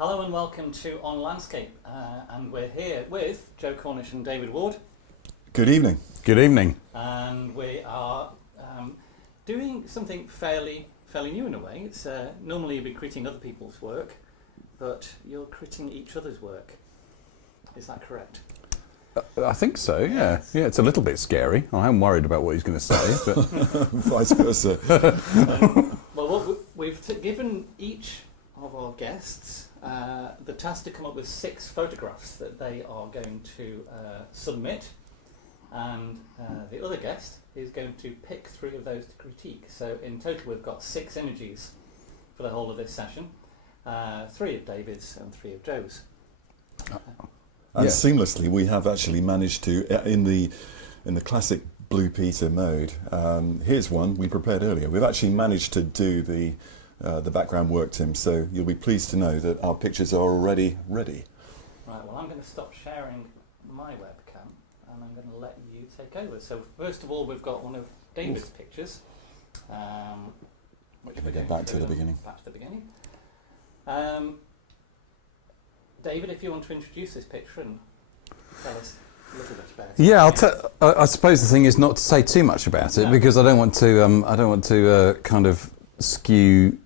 Hello and welcome to On Landscape, and we're here with Joe Cornish and David Ward. Good evening. Good evening. And we are doing something fairly new in a way. It's normally you'd be critiquing other people's work, but you're critiquing each other's work. Is that correct? I think so, yeah. Yes. Yeah, it's a little bit scary. I am worried about what he's going to say, but Vice versa. Well, we've given each of our guests the task to come up with 6 photographs that they are going to submit, and the other guest is going to pick 3 of those to critique. So in total we've got 6 images for the whole of this session, 3 of David's and 3 of Joe's. And Yeah. seamlessly, we have actually managed to, in the classic Blue Peter mode, here's one we prepared earlier. We've actually managed to do the background work, Tim, so you'll be pleased to know that our pictures are already ready. Right, well I'm going to stop sharing my webcam and I'm going to let you take over. So first of all we've got one of David's pictures. Which Can we're we get going back to through the them. beginning? Back to the beginning. David, if you want to introduce this picture and tell us a little bit about it. yeah, I suppose the thing is not to say too much about it, No. because I don't want to kind of skew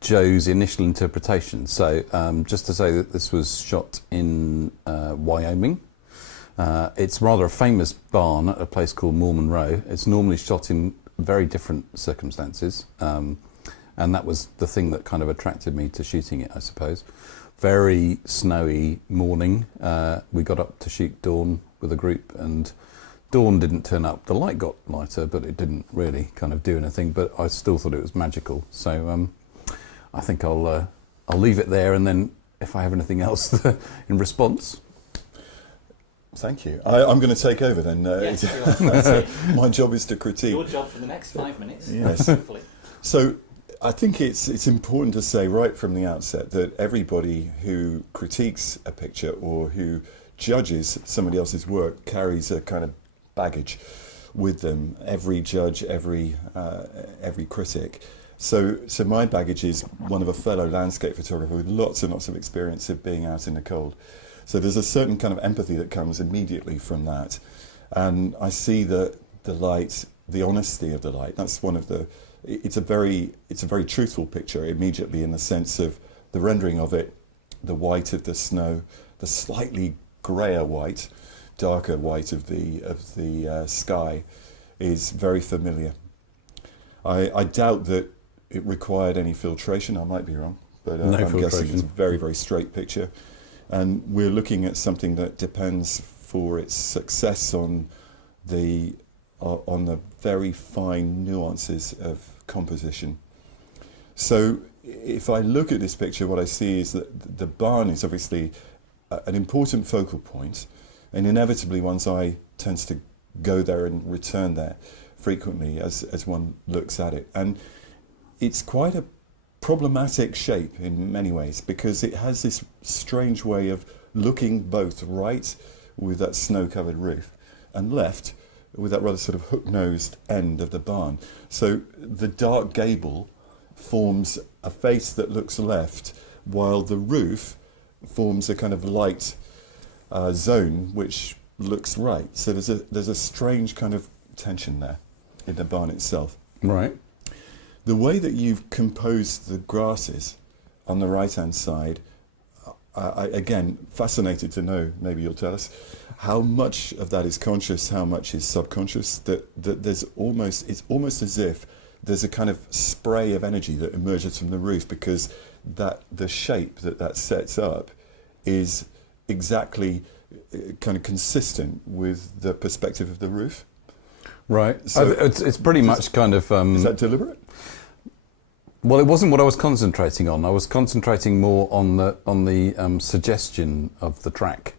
Joe's initial interpretation. So just to say that this was shot in Wyoming. It's rather a famous barn at a place called Mormon Row. It's normally shot in very different circumstances, and that was the thing that kind of attracted me to shooting it, I suppose. Very snowy morning. We got up to shoot dawn with a group, and dawn didn't turn up. The light got lighter, but it didn't really kind of do anything. But I still thought it was magical. So I think I'll leave it there, and then if I have anything else in response. Thank you. I'm going to take over then. Yes, you are. That's it. My job is to critique. Your job for the next 5 minutes. Yes. Hopefully. So I think it's important to say right from the outset that everybody who critiques a picture or who judges somebody else's work carries a kind of baggage with them. Every judge, every critic. So my baggage is one of a fellow landscape photographer with lots and lots of experience of being out in the cold. So there's a certain kind of empathy that comes immediately from that. And I see the light, the honesty of the light. That's one of the... It's a very truthful picture immediately, in the sense of the rendering of it, the white of the snow, the slightly greyer white, darker white of the sky is very familiar. I doubt that it required any filtration. I might be wrong, but No I'm guessing filtration. it's a very, very straight picture. And we're looking at something that depends for its success on the very fine nuances of composition. So if I look at this picture, what I see is that the barn is obviously an important focal point, and inevitably one's eye tends to go there and return there frequently as one looks at it. And it's quite a problematic shape in many ways, because it has this strange way of looking both right with that snow-covered roof and left with that rather sort of hook-nosed end of the barn. So the dark gable forms a face that looks left, while the roof forms a kind of light zone which looks right. So there's a strange kind of tension there in the barn itself. Right. The way that you've composed the grasses on the right-hand side, again, fascinated to know, maybe you'll tell us, how much of that is conscious, how much is subconscious, that it's almost as if there's a kind of spray of energy that emerges from the roof, because the shape that sets up is exactly kind of consistent with the perspective of the roof. Right. So it's pretty much kind of... Is that deliberate? Well, it wasn't what I was concentrating on. I was concentrating more on the suggestion of the track.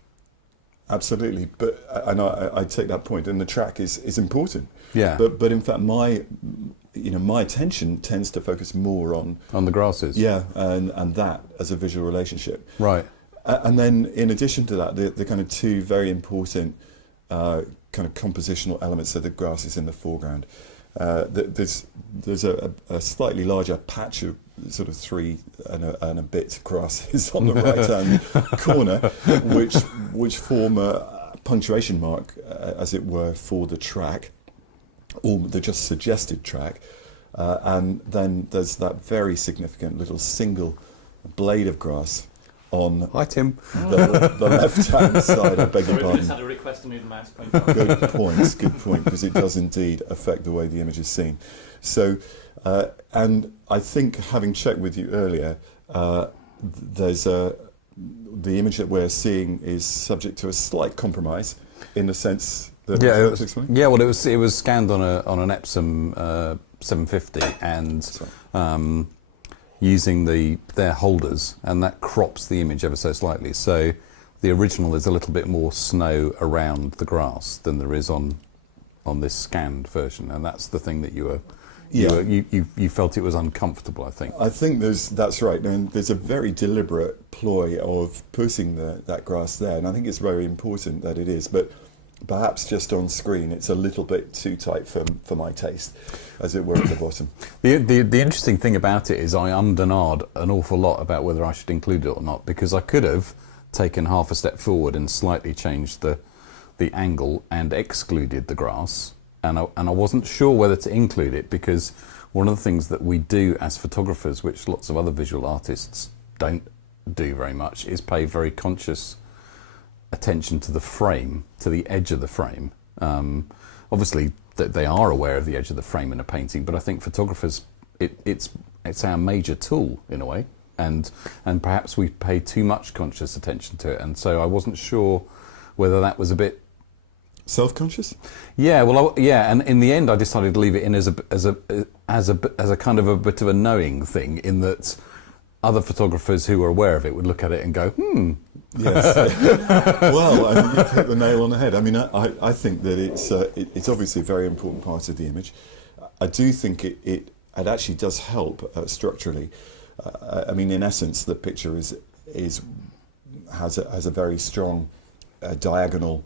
Absolutely, but I take that point, and the track is important. Yeah. But in fact, my attention tends to focus more on On the grasses. yeah, and that as a visual relationship. Right. And then, in addition to that, the kind of 2 very important kind of compositional elements of the grasses in the foreground. There's a slightly larger patch of sort of 3 and a bit grasses on the right-hand corner, which form a punctuation mark, as it were, for the track, or the just suggested track. And then there's that very significant little single blade of grass on Hi, Tim. the left-hand side. I beg your Sorry, we pardon. just had a request to move the mouse pointer. Good point, because it does indeed affect the way the image is seen. So, and I think, having checked with you earlier, the image that we're seeing is subject to a slight compromise, in the sense that well, it was scanned on an Epson 750 and using their holders, and that crops the image ever so slightly. So the original is a little bit more snow around the grass than there is on this scanned version, and that's the thing that you felt it was uncomfortable. I think that's right, and there's a very deliberate ploy of putting that grass there, and I think it's very important that it is, but perhaps just on screen it's a little bit too tight for my taste, as it were, at the bottom. The interesting thing about it is I ummed and ahed an awful lot about whether I should include it or not, because I could have taken half a step forward and slightly changed the angle and excluded the grass, and I wasn't sure whether to include it, because one of the things that we do as photographers, which lots of other visual artists don't do very much, is pay very conscious attention to the frame, to the edge of the frame. Obviously they are aware of the edge of the frame in a painting, but I think photographers, it's our major tool in a way, and perhaps we pay too much conscious attention to it, and so I wasn't sure whether that was a bit self-conscious. Yeah, well, and in the end I decided to leave it in as a kind of a bit of a knowing thing, in that other photographers who were aware of it would look at it and go, Yes. Well, I think you've hit the nail on the head. I mean, I think that it's obviously a very important part of the image. I do think it actually does help structurally. I mean, in essence, the picture has a very strong diagonal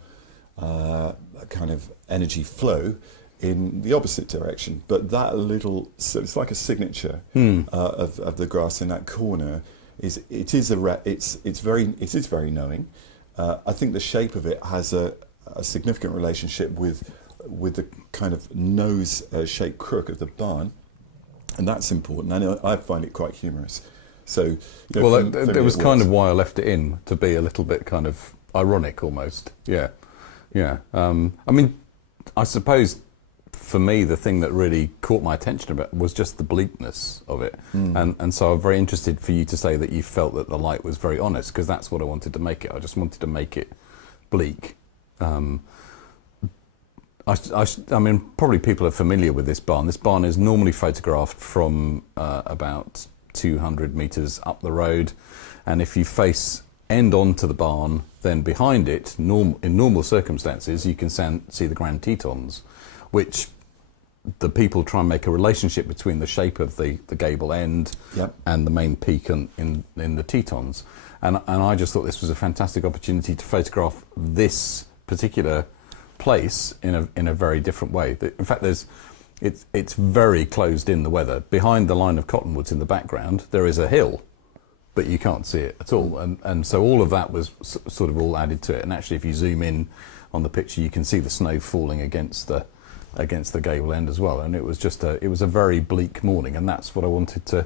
kind of energy flow in the opposite direction. But that little, so it's like a signature of the grass in that corner. It is very knowing. I think the shape of it has a significant relationship with the kind of nose shaped crook of the barn, and that's important. And I find it quite humorous. So, it was kind of why I left it in, to be a little bit kind of ironic almost. Yeah. I mean, I suppose for me, the thing that really caught my attention about was just the bleakness of it. And so I'm very interested for you to say that you felt that the light was very honest, because that's what I wanted to make it. I just wanted to make it bleak. I mean, probably people are familiar with this barn. This barn is normally photographed from about 200 metres up the road, and if you face end onto the barn, then behind it, in normal circumstances, you can see the Grand Tetons, which the people try and make a relationship between the shape of the gable end and the main peak in the Tetons. And I just thought this was a fantastic opportunity to photograph this particular place in a very different way. In fact, it's very closed in, the weather. Behind the line of cottonwoods in the background, there is a hill, but you can't see it at all. And so all of that was sort of all added to it. And actually, if you zoom in on the picture, you can see the snow falling against the gable end as well. And it was a very bleak morning, and that's what I wanted to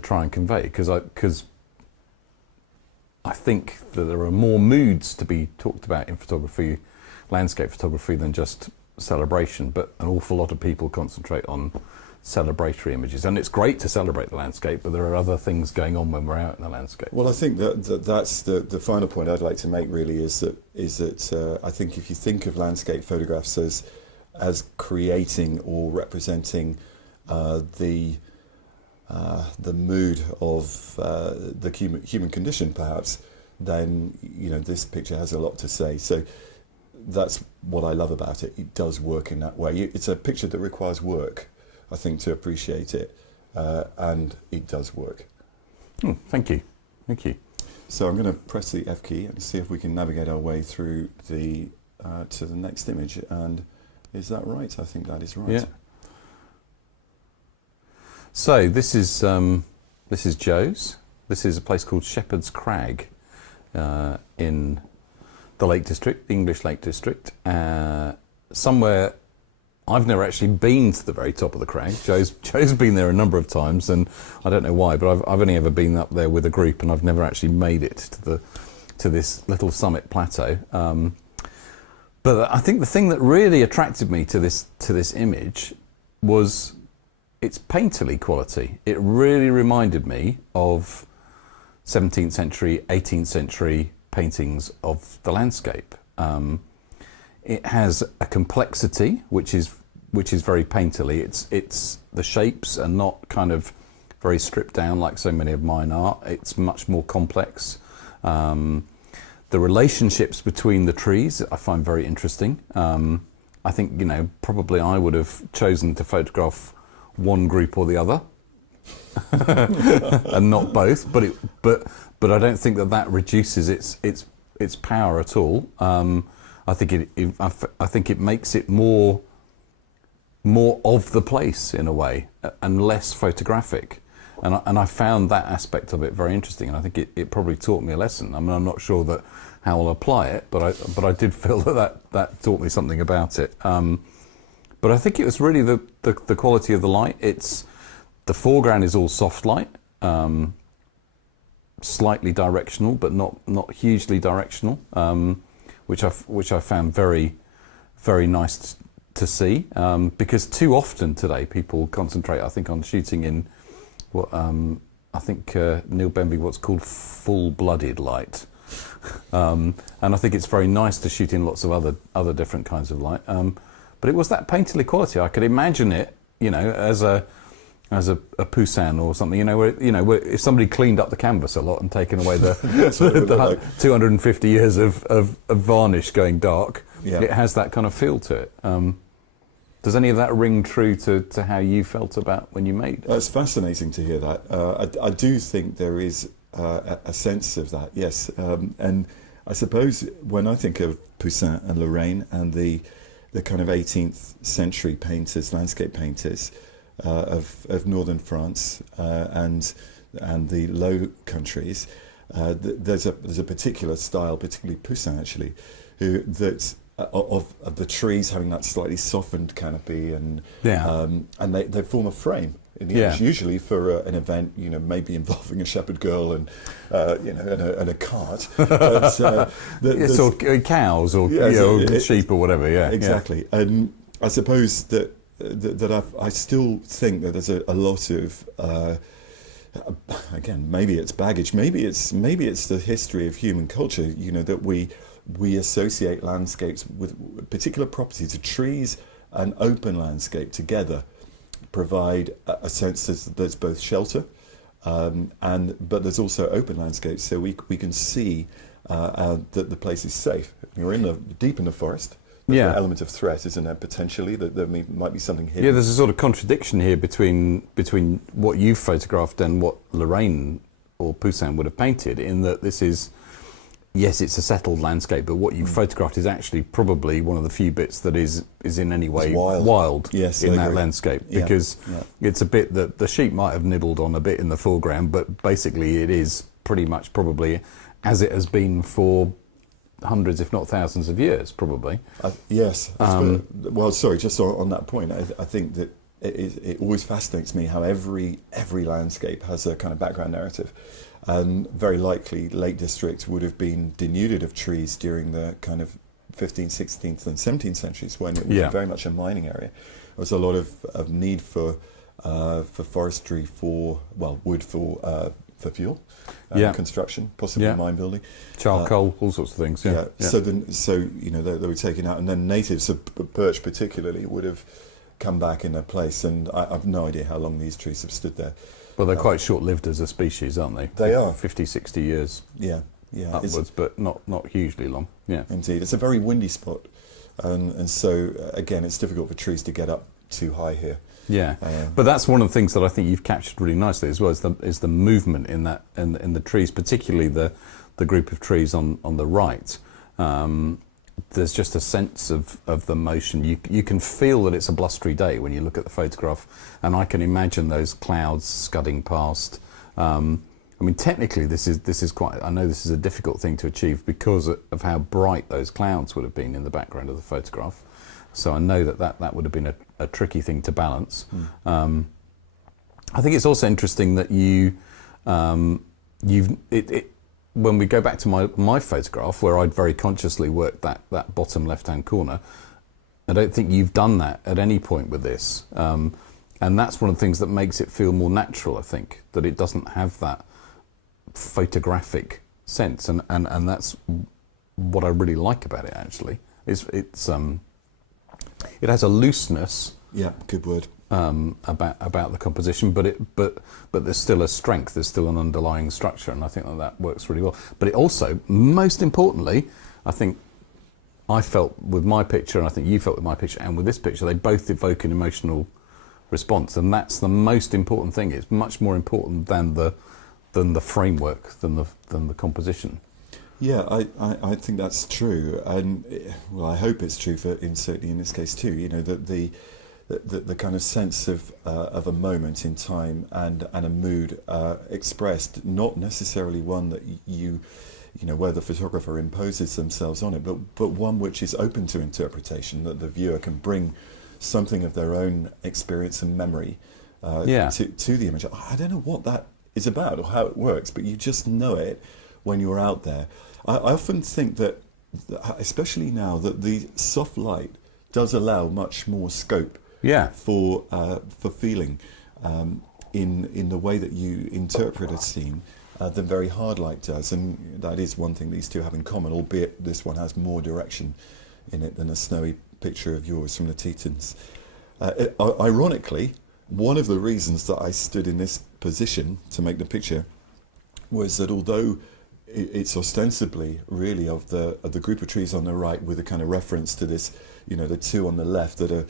try and convey, because I think that there are more moods to be talked about in photography, landscape photography, than just celebration, but an awful lot of people concentrate on celebratory images, and it's great to celebrate the landscape, but there are other things going on when we're out in the landscape. Well, I think that's the final point I'd like to make, really, is that I think if you think of landscape photographs as creating or representing the mood of the human condition, perhaps, then this picture has a lot to say. So that's what I love about it. It does work in that way. It's a picture that requires work, I think, to appreciate it, and it does work. Thank you. So I'm going to press the F key and see if we can navigate our way through to the next image. And is that right? I think that is right. Yeah. So this is Joe's. This is a place called Shepherd's Crag in the Lake District, the English Lake District. Somewhere I've never actually been to the very top of the crag. Joe's been there a number of times, and I don't know why, but I've only ever been up there with a group, and I've never actually made it to this little summit plateau. But I think the thing that really attracted me to this image was its painterly quality. It really reminded me of 17th century, 18th century paintings of the landscape. It has a complexity which is very painterly. It's the shapes are not kind of very stripped down like so many of mine are. It's much more complex. The relationships between the trees I find very interesting. I think, probably I would have chosen to photograph one group or the other and not both, but I don't think that reduces its power at all. I think it makes it more of the place in a way and less photographic. And I found that aspect of it very interesting, and I think it probably taught me a lesson. I mean, I'm not sure that how I'll apply it, but I did feel that taught me something about it. But I think it was really the quality of the light. The foreground is all soft light, slightly directional, but not hugely directional, which I found very, very nice to see. Because too often today people concentrate, I think, on shooting in what I think Neil Benby what's called full-blooded light, and I think it's very nice to shoot in lots of other different kinds of light. But it was that painterly quality. I could imagine it, as a Poussin or something, where if somebody cleaned up the canvas a lot and taken away the 250 years of varnish going dark, it has that kind of feel to it. Does any of that ring true to how you felt about when you made it? It's fascinating to hear that. I do think there is a sense of that, yes. And I suppose when I think of Poussin and Lorraine and the kind of 18th century painters, landscape painters of northern France and the Low Countries, there's a particular style, particularly Poussin actually, of the trees having that slightly softened canopy, and they form a frame in the image, usually for an event, maybe involving a shepherd girl and and a cart, but, or cows or sheep or whatever. Exactly. And I suppose that I still think that there's a lot of again, maybe it's baggage, maybe it's the history of human culture, that we associate landscapes with particular properties. The trees and open landscape together provide a sense that there's both shelter, but there's also open landscapes, so we can see that the place is safe. You're deep in the forest. There's an element of threat, isn't there? Potentially, that there might be something hidden. Yeah, there's a sort of contradiction here between what you've photographed and what Lorraine or Poussin would have painted, in that this is. Yes, it's a settled landscape, but what you've photographed is actually probably one of the few bits that is in any way wild in that landscape, because it's a bit that the sheep might have nibbled on a bit in the foreground, but basically it is pretty much probably as it has been for hundreds, if not thousands of years, probably. Yes. Well, sorry, just on that point, I think that it always fascinates me how every landscape has a kind of background narrative. And very likely Lake District would have been denuded of trees during the kind of 15th, 16th and 17th centuries, when it was very much a mining area. There was a lot of need for forestry, wood for fuel, construction, possibly mine building, charcoal, all sorts of things. So they were taken out, and then natives of birch particularly would have come back in their place, and I've no idea how long these trees have stood there. Well, they're quite short-lived as a species, aren't they? They are. 50, 60 years upwards, but not hugely long. Yeah, indeed. It's a very windy spot, and so, again, it's difficult for trees to get up too high here. Yeah, but that's one of the things that I think you've captured really nicely as well, is the movement in that in the trees, particularly the group of trees on the right. there's just a sense of the motion. You can feel that it's a blustery day when you look at the photograph, and I can imagine those clouds scudding past. I mean, technically, this is quite. I know this is a difficult thing to achieve because of how bright those clouds would have been in the background of the photograph. So I know that would have been a tricky thing to balance. I think it's also interesting that when we go back to my photograph, where I'd very consciously worked that bottom left-hand corner, I don't think you've done that at any point with this. And that's one of the things that makes it feel more natural, I think, that it doesn't have that photographic sense. And that's what I really like about it, actually. It has a looseness. Yeah, good word. About the composition, but there's still a strength, there's still an underlying structure, and I think that works really well. But it also, most importantly, I think I felt with my picture, and I think you felt with my picture, and with this picture, they both evoke an emotional response, and that's the most important thing. It's much more important than the framework, than the composition. Yeah, I think that's true, and well, I hope it's true certainly in this case too. You know, that the kind of sense of a moment in time and a mood expressed, not necessarily one that you know where the photographer imposes themselves on it, but one which is open to interpretation, that the viewer can bring something of their own experience and memory to the image. I don't know what that is about or how it works, but you just know it when you're out there. I often think that, especially now, that the soft light does allow much more scope for feeling in the way that you interpret a scene than very hard light does, and that is one thing these two have in common, albeit this one has more direction in it than a snowy picture of yours from the Tetons. Ironically, one of the reasons that I stood in this position to make the picture was that although it's ostensibly really of the group of trees on the right with a kind of reference to this, you know, the two on the left that are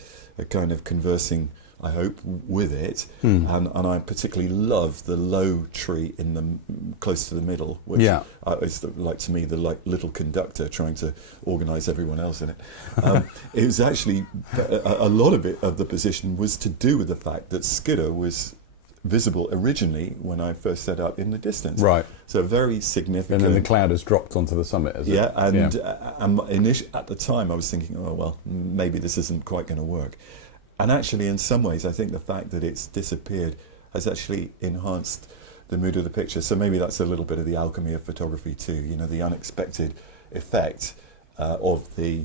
kind of conversing, I hope, with it. And I particularly love the low tree in the close to the middle, which is like to me the little conductor trying to organise everyone else in it. It was actually a lot of it, of the position, was to do with the fact that Skiddaw was visible originally when I first set up in the distance. Right. So very significant. And then the cloud has dropped onto the summit, has it? Yeah, and at the time I was thinking, oh, well, maybe this isn't quite going to work. And actually, in some ways, I think the fact that it's disappeared has actually enhanced the mood of the picture. So maybe that's a little bit of the alchemy of photography too, you know, the unexpected effect of the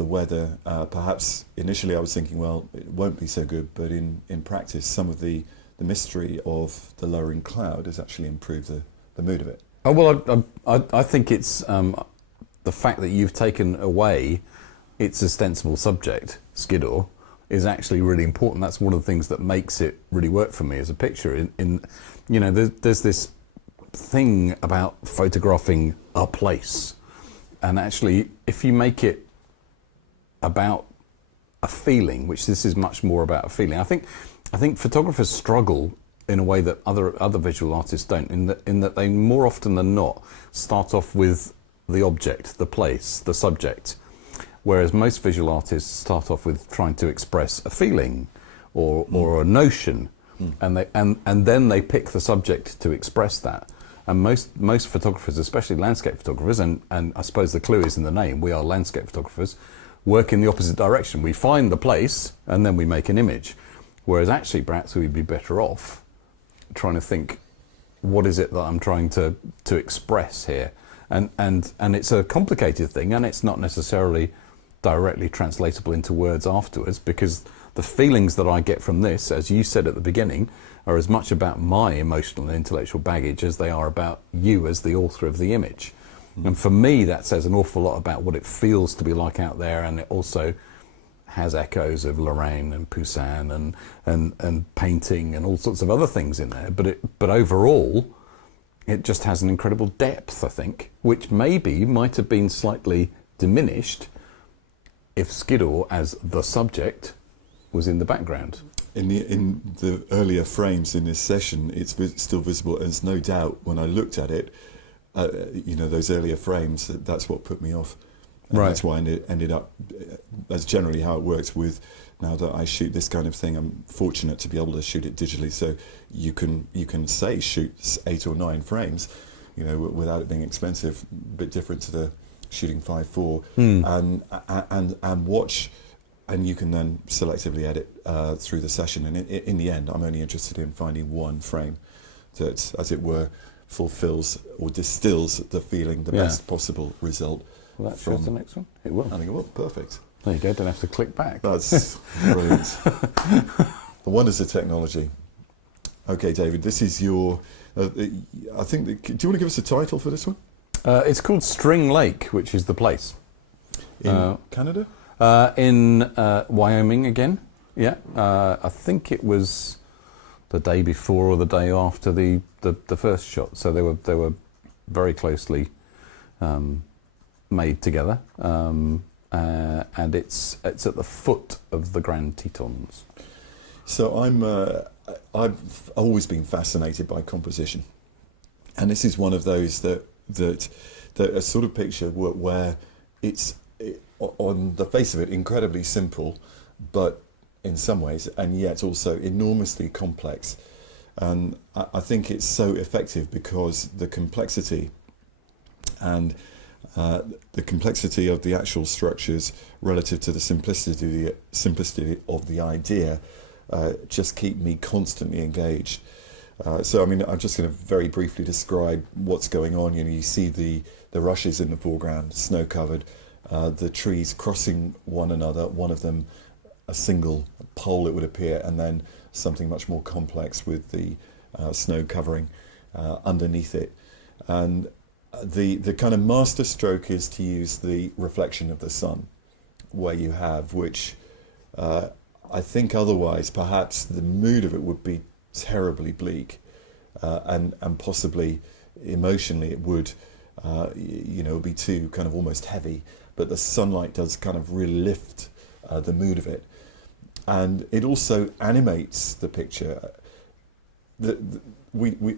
weather. Perhaps initially I was thinking, well, it won't be so good, but in practice, some of the mystery of the lowering cloud has actually improved the mood of it. Oh, well, I think it's the fact that you've taken away its ostensible subject, Skiddaw, is actually really important. That's one of the things that makes it really work for me as a picture. In you know, there's this thing about photographing a place, and actually, if you make it about a feeling, which this is much more about a feeling. I think photographers struggle in a way that other visual artists don't, in that they more often than not start off with the object, the place, the subject, whereas most visual artists start off with trying to express a feeling or a notion, and then they pick the subject to express that. And most photographers, especially landscape photographers, and I suppose the clue is in the name, we are landscape photographers, work in the opposite direction. We find the place and then we make an image. Whereas actually perhaps we'd be better off trying to think, what is it that I'm trying to express here? And it's a complicated thing, and it's not necessarily directly translatable into words afterwards, because the feelings that I get from this, as you said at the beginning, are as much about my emotional and intellectual baggage as they are about you as the author of the image. And for me, that says an awful lot about what it feels to be like out there, and it also has echoes of Lorraine and Poussin and painting and all sorts of other things in there. But overall, it just has an incredible depth, I think, which maybe might have been slightly diminished if Skiddaw as the subject was in the background. In the earlier frames in this session, it's still visible, and there's no doubt when I looked at it, you know, those earlier frames, that's what put me off. And Right. that's why I ended up, that's generally how it works with, now that I shoot this kind of thing, I'm fortunate to be able to shoot it digitally, so you can say shoot 8 or 9 frames, you know, without it being expensive, a bit different to the shooting 5:4, and watch, and you can then selectively edit through the session, and in the end I'm only interested in finding one frame that, as it were, fulfills or distills the feeling, the best possible result. Will that choose the next one? It will. I think it will. Perfect. There you go, don't have to click back. That's brilliant. The wonders of technology. Okay, David, this is your, I think, do you want to give us a title for this one? It's called String Lake, which is the place. In Canada? In Wyoming again, yeah. I think it was the day before or the day after the first shot, so they were very closely made together, and it's at the foot of the Grand Tetons. So I've always been fascinated by composition, and this is one of those that a sort of picture where it's on the face of it incredibly simple, but in some ways, and yet also enormously complex. And I think it's so effective because the complexity and the complexity of the actual structures relative to the simplicity of the idea just keep me constantly engaged. So I mean, I'm just going to very briefly describe what's going on. You know, you see the rushes in the foreground, snow covered, the trees crossing one another, one of them a single pole, it would appear, and then something much more complex with the snow covering underneath it. And the kind of master stroke is to use the reflection of the sun, where you have, which I think otherwise perhaps the mood of it would be terribly bleak, and possibly emotionally it would be too kind of almost heavy, but the sunlight does kind of really lift the mood of it, and it also animates the picture.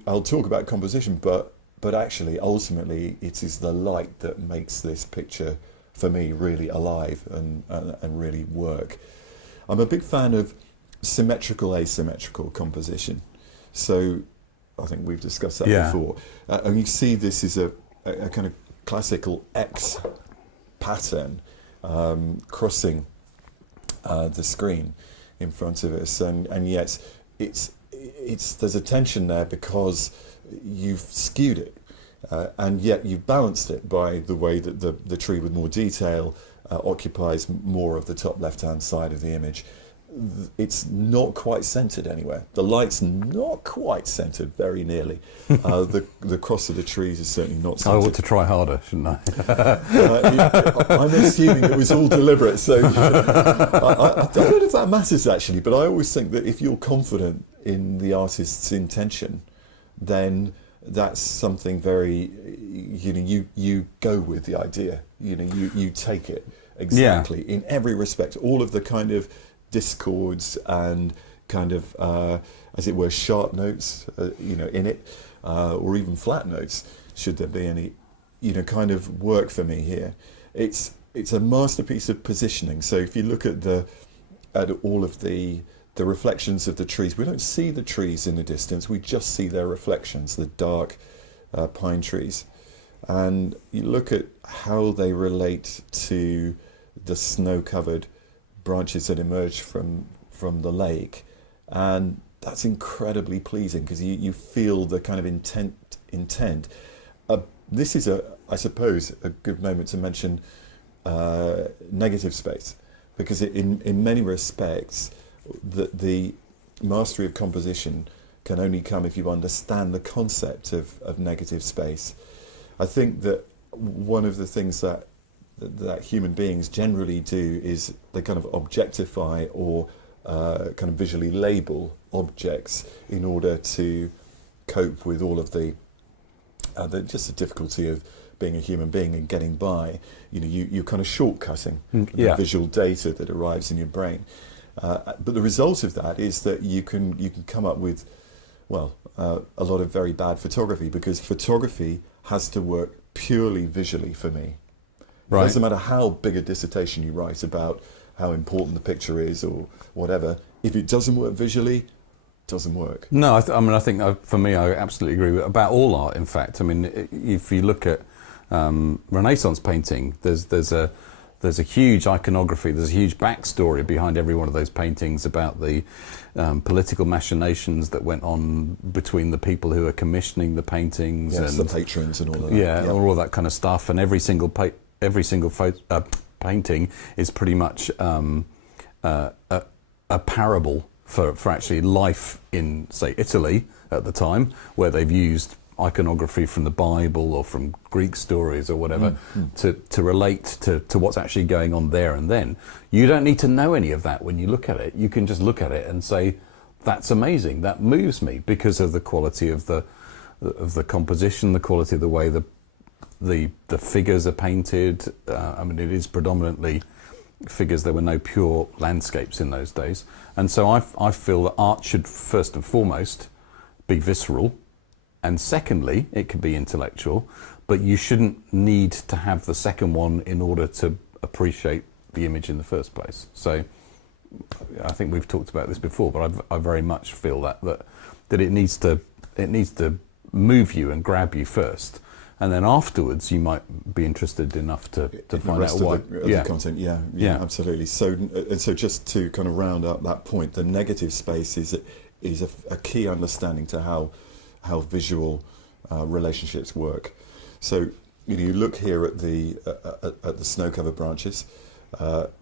I'll talk about composition, but actually ultimately it is the light that makes this picture for me really alive and really work. I'm a big fan of symmetrical asymmetrical composition, so I think we've discussed that before, and you see this is a kind of classical X pattern crossing the screen in front of us, and yet it's there's a tension there because you've skewed it, and yet you've balanced it by the way that the tree with more detail occupies more of the top left-hand side of the image. It's not quite centered anywhere. The light's not quite centered, very nearly. The cross of the trees is certainly not centered. I ought to try harder, shouldn't I? I'm assuming it was all deliberate, so I don't know if that matters actually, but I always think that if you're confident in the artist's intention, then that's something very, you go with the idea, you take it exactly in every respect. All of the kind of discords and kind of, as it were, sharp notes, in it, or even flat notes, should there be any, kind of work for me here. It's a masterpiece of positioning. So if you look at all of the reflections of the trees, we don't see the trees in the distance, we just see their reflections, the dark pine trees. And you look at how they relate to the snow-covered branches that emerge from the lake, and that's incredibly pleasing because you feel the kind of intent. This is I suppose a good moment to mention negative space, because in many respects the mastery of composition can only come if you understand the concept of negative space. I think that one of the things that human beings generally do is they kind of objectify or kind of visually label objects in order to cope with all of the difficulty of being a human being and getting by. You're kind of shortcutting the visual data that arrives in your brain. But the result of that is that you can come up with, a lot of very bad photography, because photography has to work purely visually for me. Right. It doesn't matter how big a dissertation you write about how important the picture is or whatever. If it doesn't work visually, it doesn't work. No, I think for me, I absolutely agree with about all art. In fact, I mean, if you look at Renaissance painting, there's a huge iconography, there's a huge backstory behind every one of those paintings about the political machinations that went on between the people who are commissioning the paintings, yes, and the patrons and all of that. Yeah, all of that kind of stuff. And every single painting is pretty much a parable for actually life in, say, Italy at the time, where they've used iconography from the Bible or from Greek stories or whatever to relate to what's actually going on there and then. You don't need to know any of that when you look at it. You can just look at it and say, that's amazing, that moves me, because of the quality of the composition, the quality of the way the figures are painted. I mean, it is predominantly figures. There were no pure landscapes in those days. And so I feel that art should first and foremost be visceral, and secondly, it can be intellectual, but you shouldn't need to have the second one in order to appreciate the image in the first place. So I think we've talked about this before, but I very much feel that it needs to move you and grab you first, and then afterwards you might be interested enough to find out why. The content, yeah, absolutely. So just to kind of round out that point, the negative space is a key understanding to how visual relationships work. So you look here at the snow-covered branches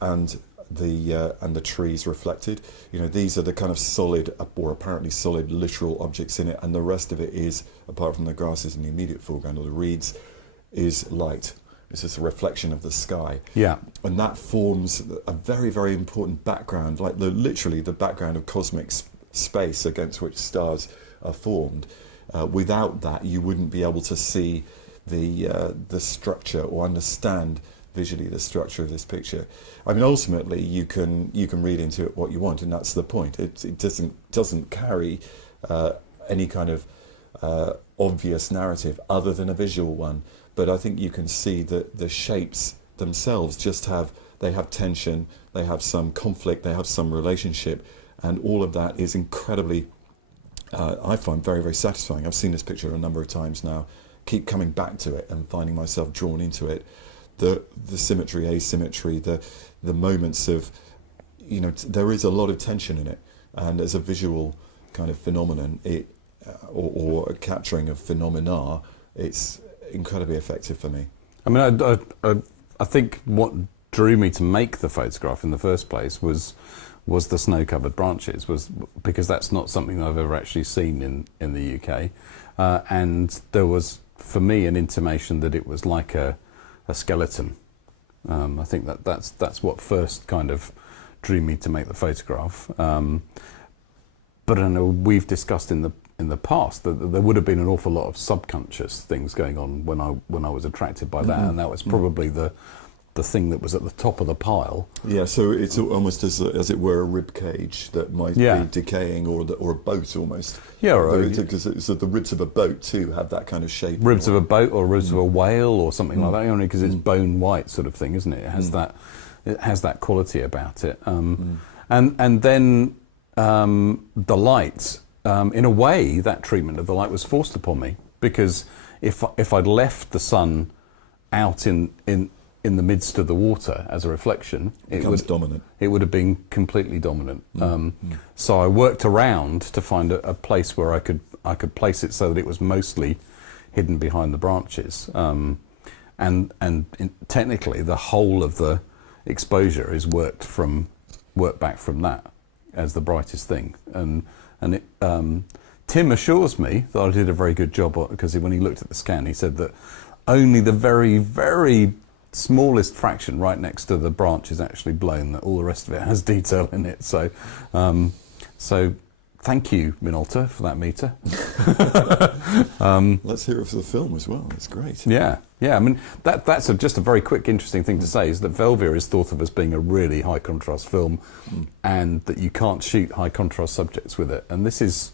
and the trees reflected. These are the kind of solid, or apparently solid, literal objects in it, and the rest of it is, apart from the grasses in the immediate foreground or the reeds, is light. It's just a reflection of the sky. Yeah. And that forms a very, very important background, like literally the background of cosmic space against which stars are formed. Without that, you wouldn't be able to see the structure or understand visually the structure of this picture. I mean, ultimately, you can read into it what you want, and that's the point. It doesn't carry any kind of obvious narrative other than a visual one. But I think you can see that the shapes themselves they have tension, they have some conflict, they have some relationship, and all of that is incredibly, I find very, very satisfying. I've seen this picture a number of times now, keep coming back to it and finding myself drawn into it. The symmetry, asymmetry, the moments of, there is a lot of tension in it, and as a visual kind of phenomenon, or a capturing of phenomena, it's incredibly effective for me. I mean, I think what drew me to make the photograph in the first place was the snow-covered branches, was because that's not something I've ever actually seen in the UK, and there was, for me, an intimation that it was like a skeleton. I think that's what first kind of drew me to make the photograph. But I know we've discussed in the past that there would have been an awful lot of subconscious things going on when I was attracted by that, and that was probably the thing that was at the top of the pile. Yeah, so it's almost as it were a rib cage that might be decaying, or a boat almost. Yeah, right. Because the ribs of a boat too have that kind of shape. Ribs of a boat, or ribs of a whale, or something like that. Only because it's bone white sort of thing, isn't it? It has that quality about it. And then the light. In a way, that treatment of the light was forced upon me, because if I'd left the sun out in the midst of the water as a reflection, it would have been completely dominant. So I worked around to find a place where I could place it so that it was mostly hidden behind the branches. And technically, the whole of the exposure is worked back from that as the brightest thing. And Tim assures me that I did a very good job, because when he looked at the scan, he said that only the very, very smallest fraction right next to the branch is actually blown, that all the rest of it has detail in it. So thank you, Minolta, for that meter. Let's hear it for the film as well. It's great. Yeah. I mean, that's just a very quick, interesting thing to say, is that Velvia is thought of as being a really high contrast film, and that you can't shoot high contrast subjects with it. And this is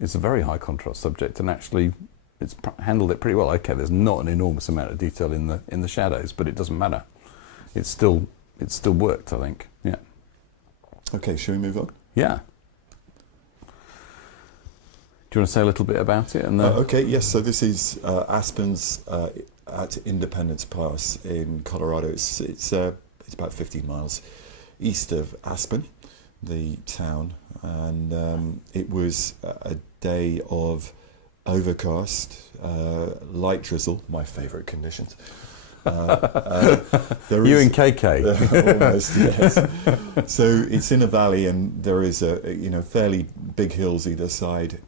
a very high contrast subject, and actually handled it pretty well. Okay, there's not an enormous amount of detail in the shadows, but it doesn't matter. It still worked, I think. Yeah. Okay, shall we move on? Yeah. Do you want to say a little bit about it? And okay, yes. So this is Aspens at Independence Pass in Colorado. It's about 15 miles east of Aspen, the town, and it was a day of overcast, light drizzle, my favourite conditions. You and KK. Almost, yes. So it's in a valley, and there is fairly big hills either side.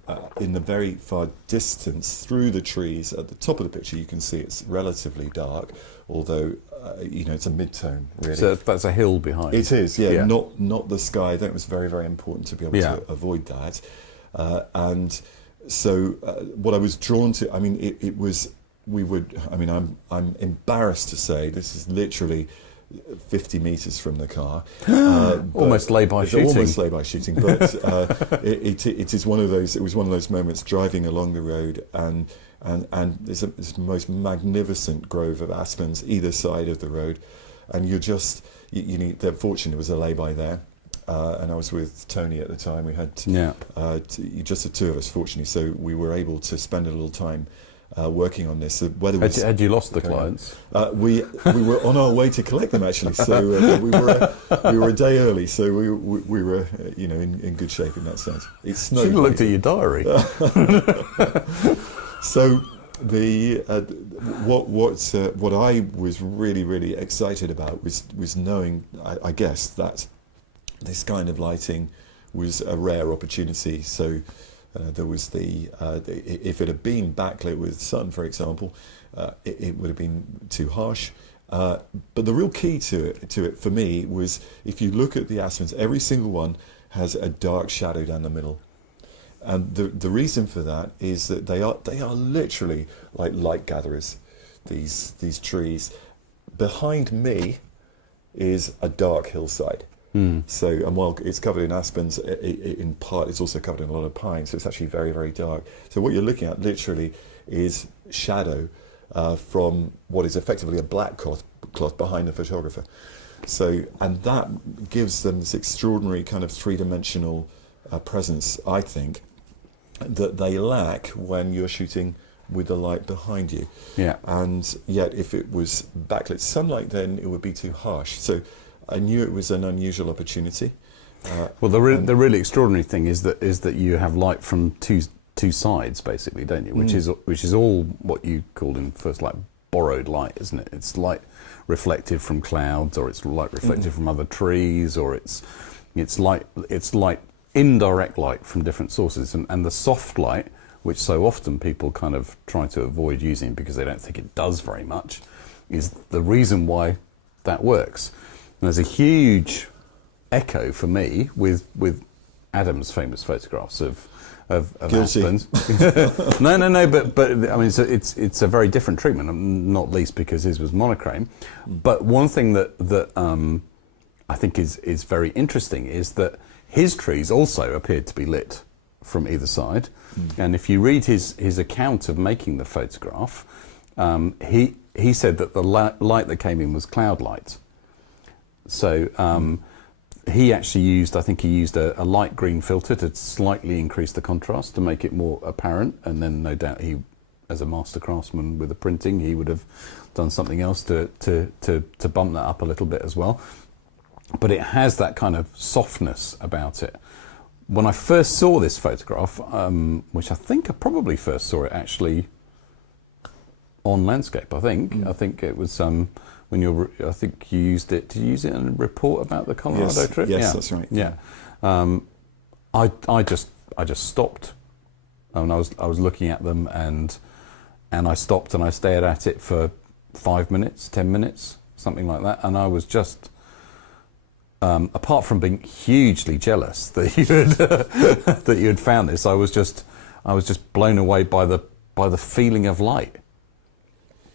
In the very far distance, through the trees at the top of the picture, you can see it's relatively dark, although it's a mid-tone, really. So that's a hill behind. It is, yeah. Not the sky. I think it was very, very important to be able to avoid that. And so what I was drawn to, I mean, it was. I'm embarrassed to say this is literally 50 metres from the car. Almost lay-by shooting. Almost lay-by shooting, but it is one of those. It was one of those moments driving along the road, and there's this most magnificent grove of aspens either side of the road, and you're just you need. Fortunately, there was a lay-by there. And I was with Tony at the time. We had just the two of us, fortunately, so we were able to spend a little time working on this. The weather was had you lost the clients? We were on our way to collect them, actually. So we were a day early. So we were in good shape in that sense. It snowed. You should have looked at your diary. So what I was really, really excited about was knowing, I guess, that this kind of lighting was a rare opportunity. So there was if it had been backlit with sun, for example, it would have been too harsh. But the real key to it for me was, if you look at the aspens, every single one has a dark shadow down the middle. And the reason for that is that they are literally like light gatherers, these trees. Behind me is a dark hillside. So, and while it's covered in aspens, in part it's also covered in a lot of pine, so it's actually very, very dark. So what you're looking at literally is shadow from what is effectively a black cloth behind the photographer. So, and that gives them this extraordinary kind of three-dimensional presence, I think, that they lack when you're shooting with the light behind you. Yeah. And yet, if it was backlit sunlight, then it would be too harsh. So I knew it was an unusual opportunity. Well, the really extraordinary thing is that you have light from two sides, basically, don't you? Which is all what you called in first, like, borrowed light, isn't it? It's light reflected from clouds, or it's light reflected from other trees, or it's light indirect light from different sources, and the soft light, which so often people kind of try to avoid using because they don't think it does very much, is the reason why that works. And there's a huge echo for me with Adam's famous photographs of aspens. No, but I mean, it's a very different treatment, not least because his was monochrome. But one thing that I think is very interesting is that his trees also appeared to be lit from either side. And if you read his account of making the photograph, he said that the light that came in was cloud light. So he actually used a light green filter to slightly increase the contrast to make it more apparent, and then no doubt he, as a master craftsman with the printing, he would have done something else to bump that up a little bit as well. But it has that kind of softness about it. When I first saw this photograph, which I think I probably first saw it actually on landscape, I think it was I think you used it. Did you use it in a report about the Colorado trip? Yes, that's right. Yeah. I just stopped, and I was looking at them, and I stopped and I stared at it for 5 minutes, 10 minutes, something like that, and I was just. Apart from being hugely jealous that you had found this, I was just blown away by the feeling of light,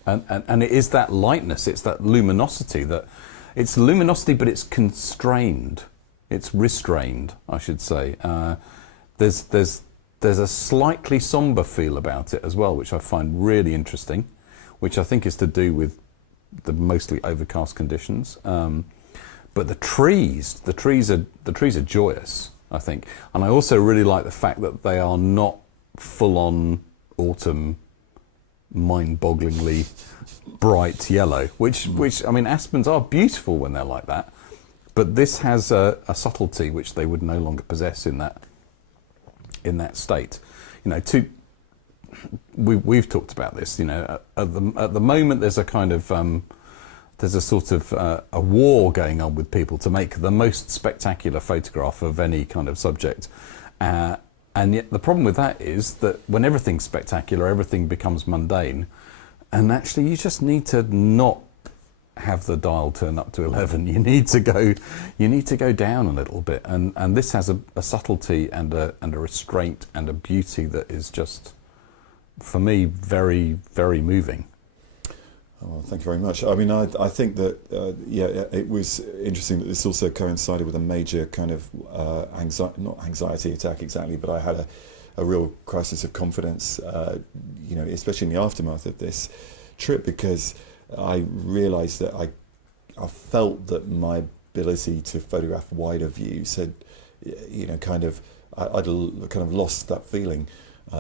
and it is that lightness, it's that luminosity but it's constrained, it's restrained, I should say. There's there's a slightly somber feel about it as well, which I find really interesting, which I think is to do with the mostly overcast conditions. But the trees are joyous, I think, and I also really like the fact that they are not full-on autumn, mind-bogglingly bright yellow. Which I mean, aspens are beautiful when they're like that, but this has a subtlety which they would no longer possess in that state. You know, we've talked about this. You know, at the moment there's a kind of there's a sort of a war going on with people to make the most spectacular photograph of any kind of subject. And yet the problem with that is that when everything's spectacular, everything becomes mundane. And actually you just need to not have the dial turn up to 11. You need to go down a little bit. And this has a subtlety and a restraint and a beauty that is just, for me, very, very moving. Oh, thank you very much. I mean, I think that, it was interesting that this also coincided with a major kind of not anxiety attack exactly, but I had a real crisis of confidence, especially in the aftermath of this trip, because I realised that I felt that my ability to photograph wider views had, I'd kind of lost that feeling.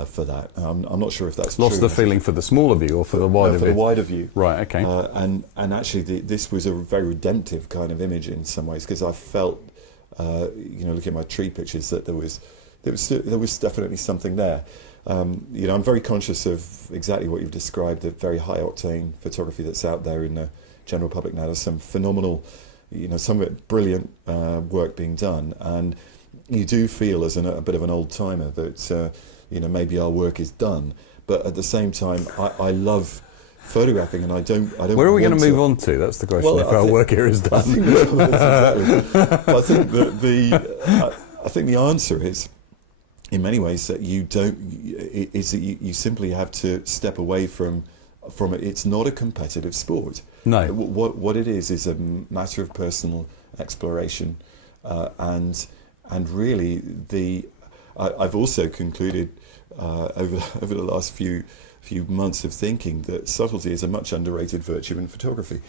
For that, I'm not sure if that's lost true. the feeling for the smaller view or for the wider view. For the wider view, right? Okay. And actually, this was a very redemptive kind of image in some ways, because I felt, looking at my tree pictures, that there was definitely something there. I'm very conscious of exactly what you've described, the very high octane photography that's out there in the general public now. There's some phenomenal, some of it brilliant work being done, and you do feel as a bit of an old timer that. Maybe our work is done, but at the same time, I love photographing, and I don't. Where are we going to move on to? That's the question. Well, if our work here is done, exactly. I think that I think the answer is, in many ways, that you don't. Is that you simply have to step away from it. It's not a competitive sport. No. What it is a matter of personal exploration, and really I've also concluded over the last few months of thinking that subtlety is a much underrated virtue in photography.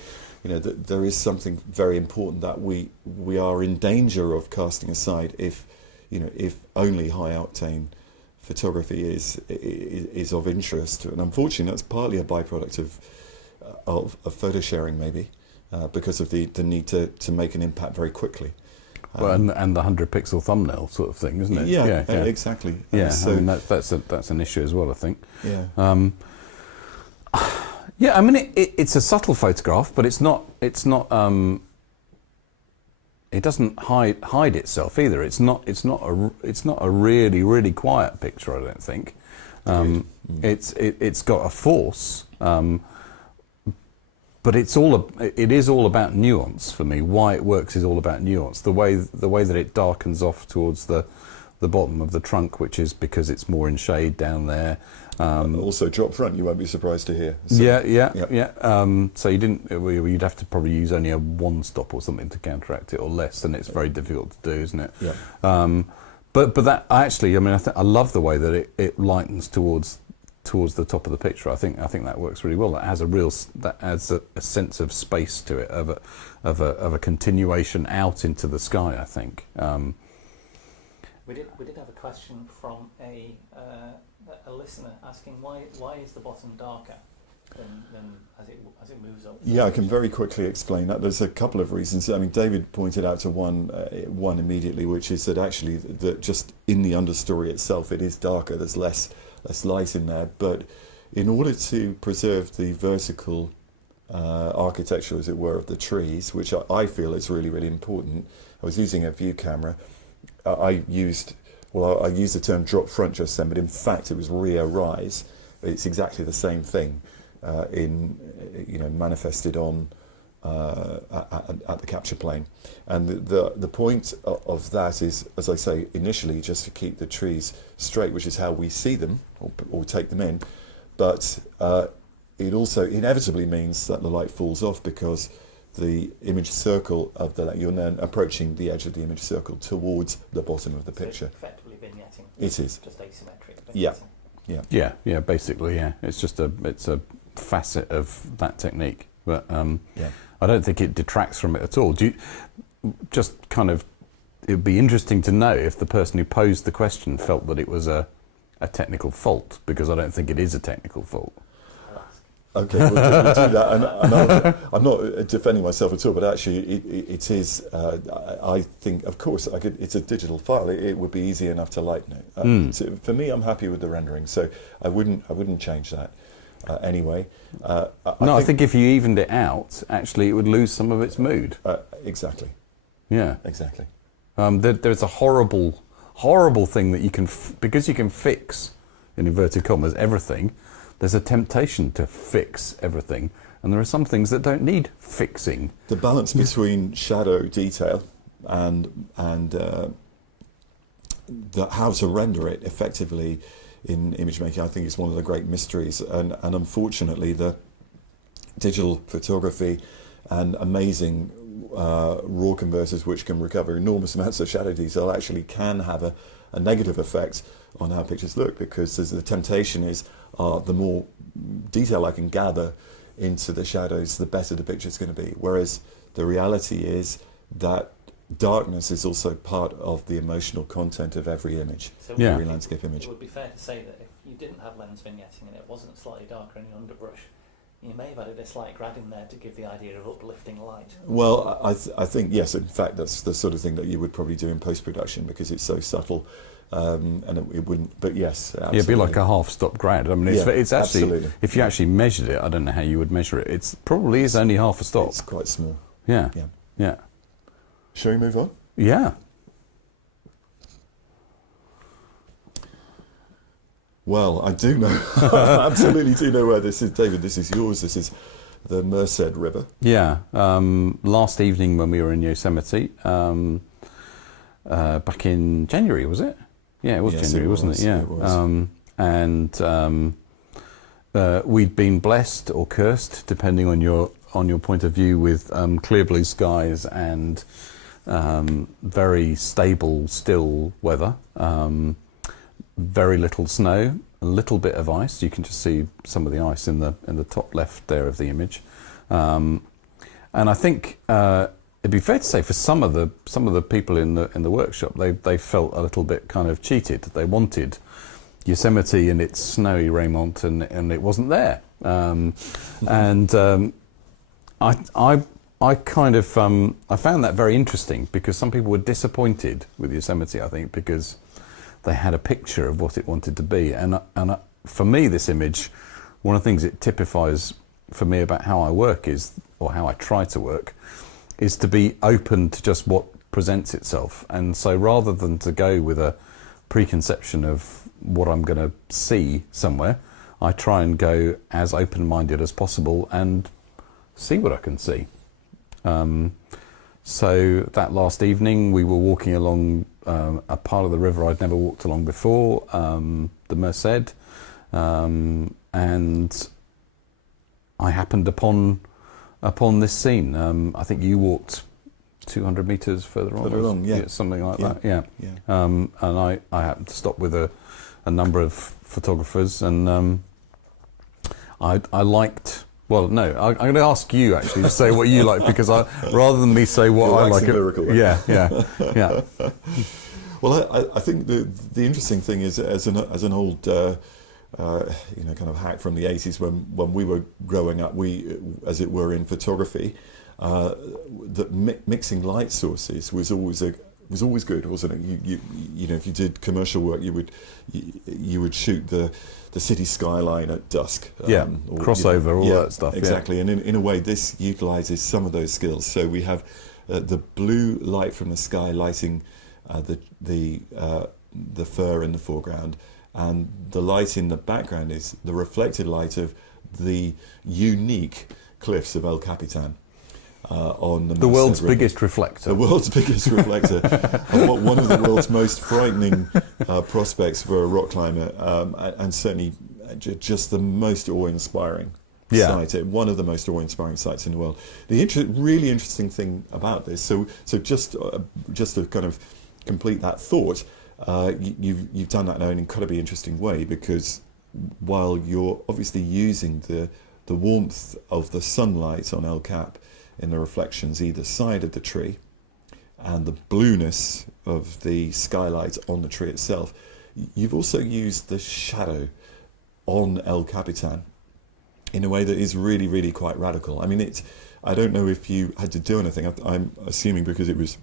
That there is something very important that we are in danger of casting aside if only high octane photography is of interest. And unfortunately, that's partly a byproduct of photo sharing, maybe because of the need to make an impact very quickly. Well, and the 100-pixel thumbnail sort of thing, isn't it? Yeah, exactly. Yeah, so, I mean, that's an issue as well, I think. Yeah. I mean, it's a subtle photograph, but it's not. It doesn't hide itself either. It's not a really, really quiet picture, I don't think. It's got a force. But it is all about nuance for me. Why it works is all about nuance. The way that it darkens off towards the bottom of the trunk, which is because it's more in shade down there. Also drop front, you won't be surprised to hear. So, yeah. So you'd have to probably use only a one stop or something to counteract it, or less, and it's very difficult to do, isn't it? Yeah. But that actually, I mean, I love the way that it lightens towards the top of the picture. I think that works really well. That adds a sense of space to it, of a continuation out into the sky, I think. We did have a question from a listener asking why is the bottom darker than as it moves up? Yeah, I can very quickly explain that. There's a couple of reasons. I mean, David pointed out to one immediately, which is that actually that just in the understory itself, it is darker. There's less light in there, but in order to preserve the vertical architecture, as it were, of the trees, which I feel is really, really important, I was using a view camera. I used the term drop front just then, but in fact it was rear rise. It's exactly the same thing manifested on at the capture plane. And the point of that is, as I say, initially just to keep the trees straight, which is how we see them or take them in. But it also inevitably means that the light falls off, because the image circle of you're then approaching the edge of the image circle towards the bottom of the picture. Effectively vignetted. vignetting. It is. Just asymmetric Yeah. vignetting. Yeah, basically, yeah. It's a facet of that technique, but I don't think it detracts from it at all. Just kind of, it would be interesting to know if the person who posed the question felt that it was a technical fault, because I don't think it is a technical fault. Okay, we'll do that. And I'm not defending myself at all, but actually it is, I think, of course, it's a digital file. It would be easy enough to lighten it. So for me, I'm happy with the rendering, so I wouldn't change that anyway. I think if you evened it out, actually it would lose some of its mood. Exactly. Yeah. Exactly. There's a horrible thing that you can, because you can fix, in inverted commas, everything. There's a temptation to fix everything, and there are some things that don't need fixing. The balance between shadow detail and how to render it effectively in image making, I think, is one of the great mysteries. And unfortunately, the digital photography and amazing raw converters, which can recover enormous amounts of shadow detail, actually can have a negative effect on how pictures look, because the temptation is the more detail I can gather into the shadows, the better the picture's going to be. Whereas the reality is that darkness is also part of the emotional content of every image, So every landscape image. It would be fair to say that if you didn't have lens vignetting and it wasn't slightly darker in the underbrush, you may have added a slight grad in there to give the idea of uplifting light. Well, I think, yes, in fact, that's the sort of thing that you would probably do in post-production, because it's so subtle, and it wouldn't, but yes, absolutely. Yeah, it'd be like a half-stop grad. I mean, it's actually, absolutely. if you actually measured it, I don't know how you would measure it. It's probably is only half a stop. It's quite small. Yeah. Shall we move on? Yeah. Well, I do know, I absolutely do know where this is. David, this is yours. This is the Merced River. Yeah. Last evening when we were in Yosemite, back in January, was it? Yeah, it was January, wasn't it? Yeah. It was. And we'd been blessed or cursed, depending on your point of view, with clear blue skies and very stable, still weather. Very little snow, a little bit of ice. You can just see some of the ice in the top left there of the image. And I think it'd be fair to say for some of the people in the workshop, they felt a little bit kind of cheated. They wanted Yosemite and its snowy Raymont, and it wasn't there. I kind of I found that very interesting, because some people were disappointed with Yosemite, I think, because they had a picture of what it wanted to be. And for me, this image, one of the things it typifies for me about how I work is, or how I try to work, is to be open to just what presents itself. And so rather than to go with a preconception of what I'm going to see somewhere, I try and go as open-minded as possible and see what I can see. So that last evening we were walking along a part of the river I'd never walked along before, the Merced, and I happened upon this scene. I think you walked 200 metres further along, yeah. Something like that, yeah. And I happened to stop with a number of photographers, and I liked... Well, no, I'm going to ask you actually to say what you like, because rather than me say what I like. Yeah. Well, I think the interesting thing is, as an old kind of hack from the 80s, when we were growing up, we, as it were, in photography, that mixing light sources was always good, wasn't it? You know, if you did commercial work, you would shoot the city skyline at dusk. Crossover, all that stuff. Exactly, and in a way, this utilises some of those skills. So we have the blue light from the sky lighting the fur in the foreground, and the light in the background is the reflected light of the unique cliffs of El Capitan. On the world's River. biggest reflector. The world's biggest reflector. And one of the world's most frightening prospects for a rock climber, and certainly just the most awe-inspiring site. One of the most awe-inspiring sites in the world. The really interesting thing about this, so just to kind of complete that thought, you've done that in an incredibly interesting way, because while you're obviously using the warmth of the sunlight on El Cap in the reflections either side of the tree, and the blueness of the skylight on the tree itself, you've also used the shadow on El Capitan in a way that is really, really quite radical. I mean, I don't know if you had to do anything. I'm assuming because it was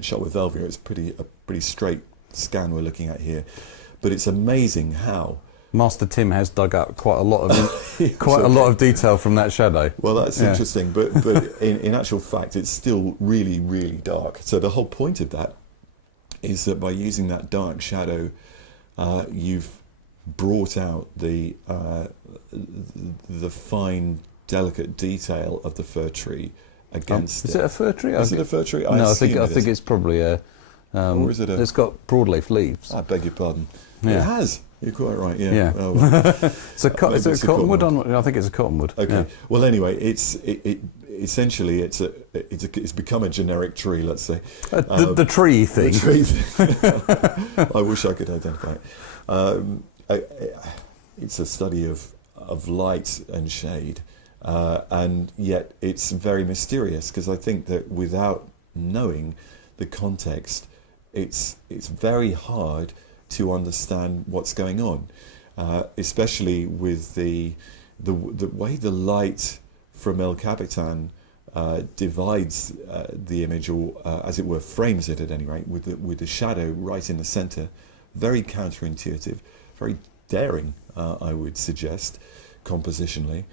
shot with Velvia, it's a pretty straight scan we're looking at here. But it's amazing how Master Tim has dug up quite a lot of a lot of detail from that shadow. Well, that's interesting, but in actual fact, it's still really, really dark. So the whole point of that is that by using that dark shadow, you've brought out the fine, delicate detail of the fir tree against Is it a fir tree? Is it a fir tree? No, I think it's probably a. Or is it it's got broadleaf leaves. I beg your pardon. Yeah. It has. You're quite right. Yeah. Yeah. Oh, well. It's a cottonwood. I think it's a cottonwood. Okay. Yeah. Well, anyway, essentially it's become a generic tree. Let's say the tree thing. The tree thing. I wish I could identify it. It's a study of light and shade, and yet it's very mysterious, because I think that without knowing the context, it's very hard to understand what's going on, especially with the way the light from El Capitan divides the image, or as it were frames it at any rate, with the shadow right in the centre. Very counterintuitive, very daring, I would suggest, compositionally,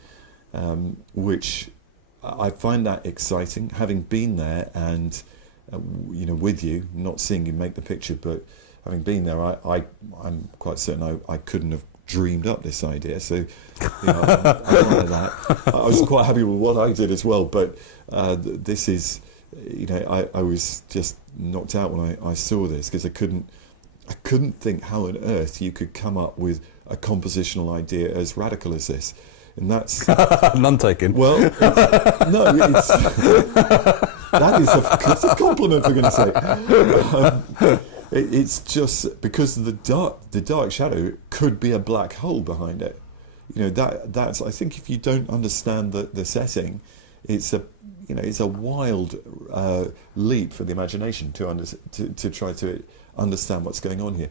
which I find that exciting, having been there and with you, not seeing you make the picture, but having been there, I'm quite certain I couldn't have dreamed up this idea. So I honor that. I was quite happy with what I did as well, but this is, I was just knocked out when I saw this, because I couldn't think how on earth you could come up with a compositional idea as radical as this. And that's none taken. Well, that's a compliment, I'm going to say. It's just because the dark shadow could be a black hole behind it. That's I think if you don't understand the setting, it's a wild leap for the imagination to try to understand what's going on here.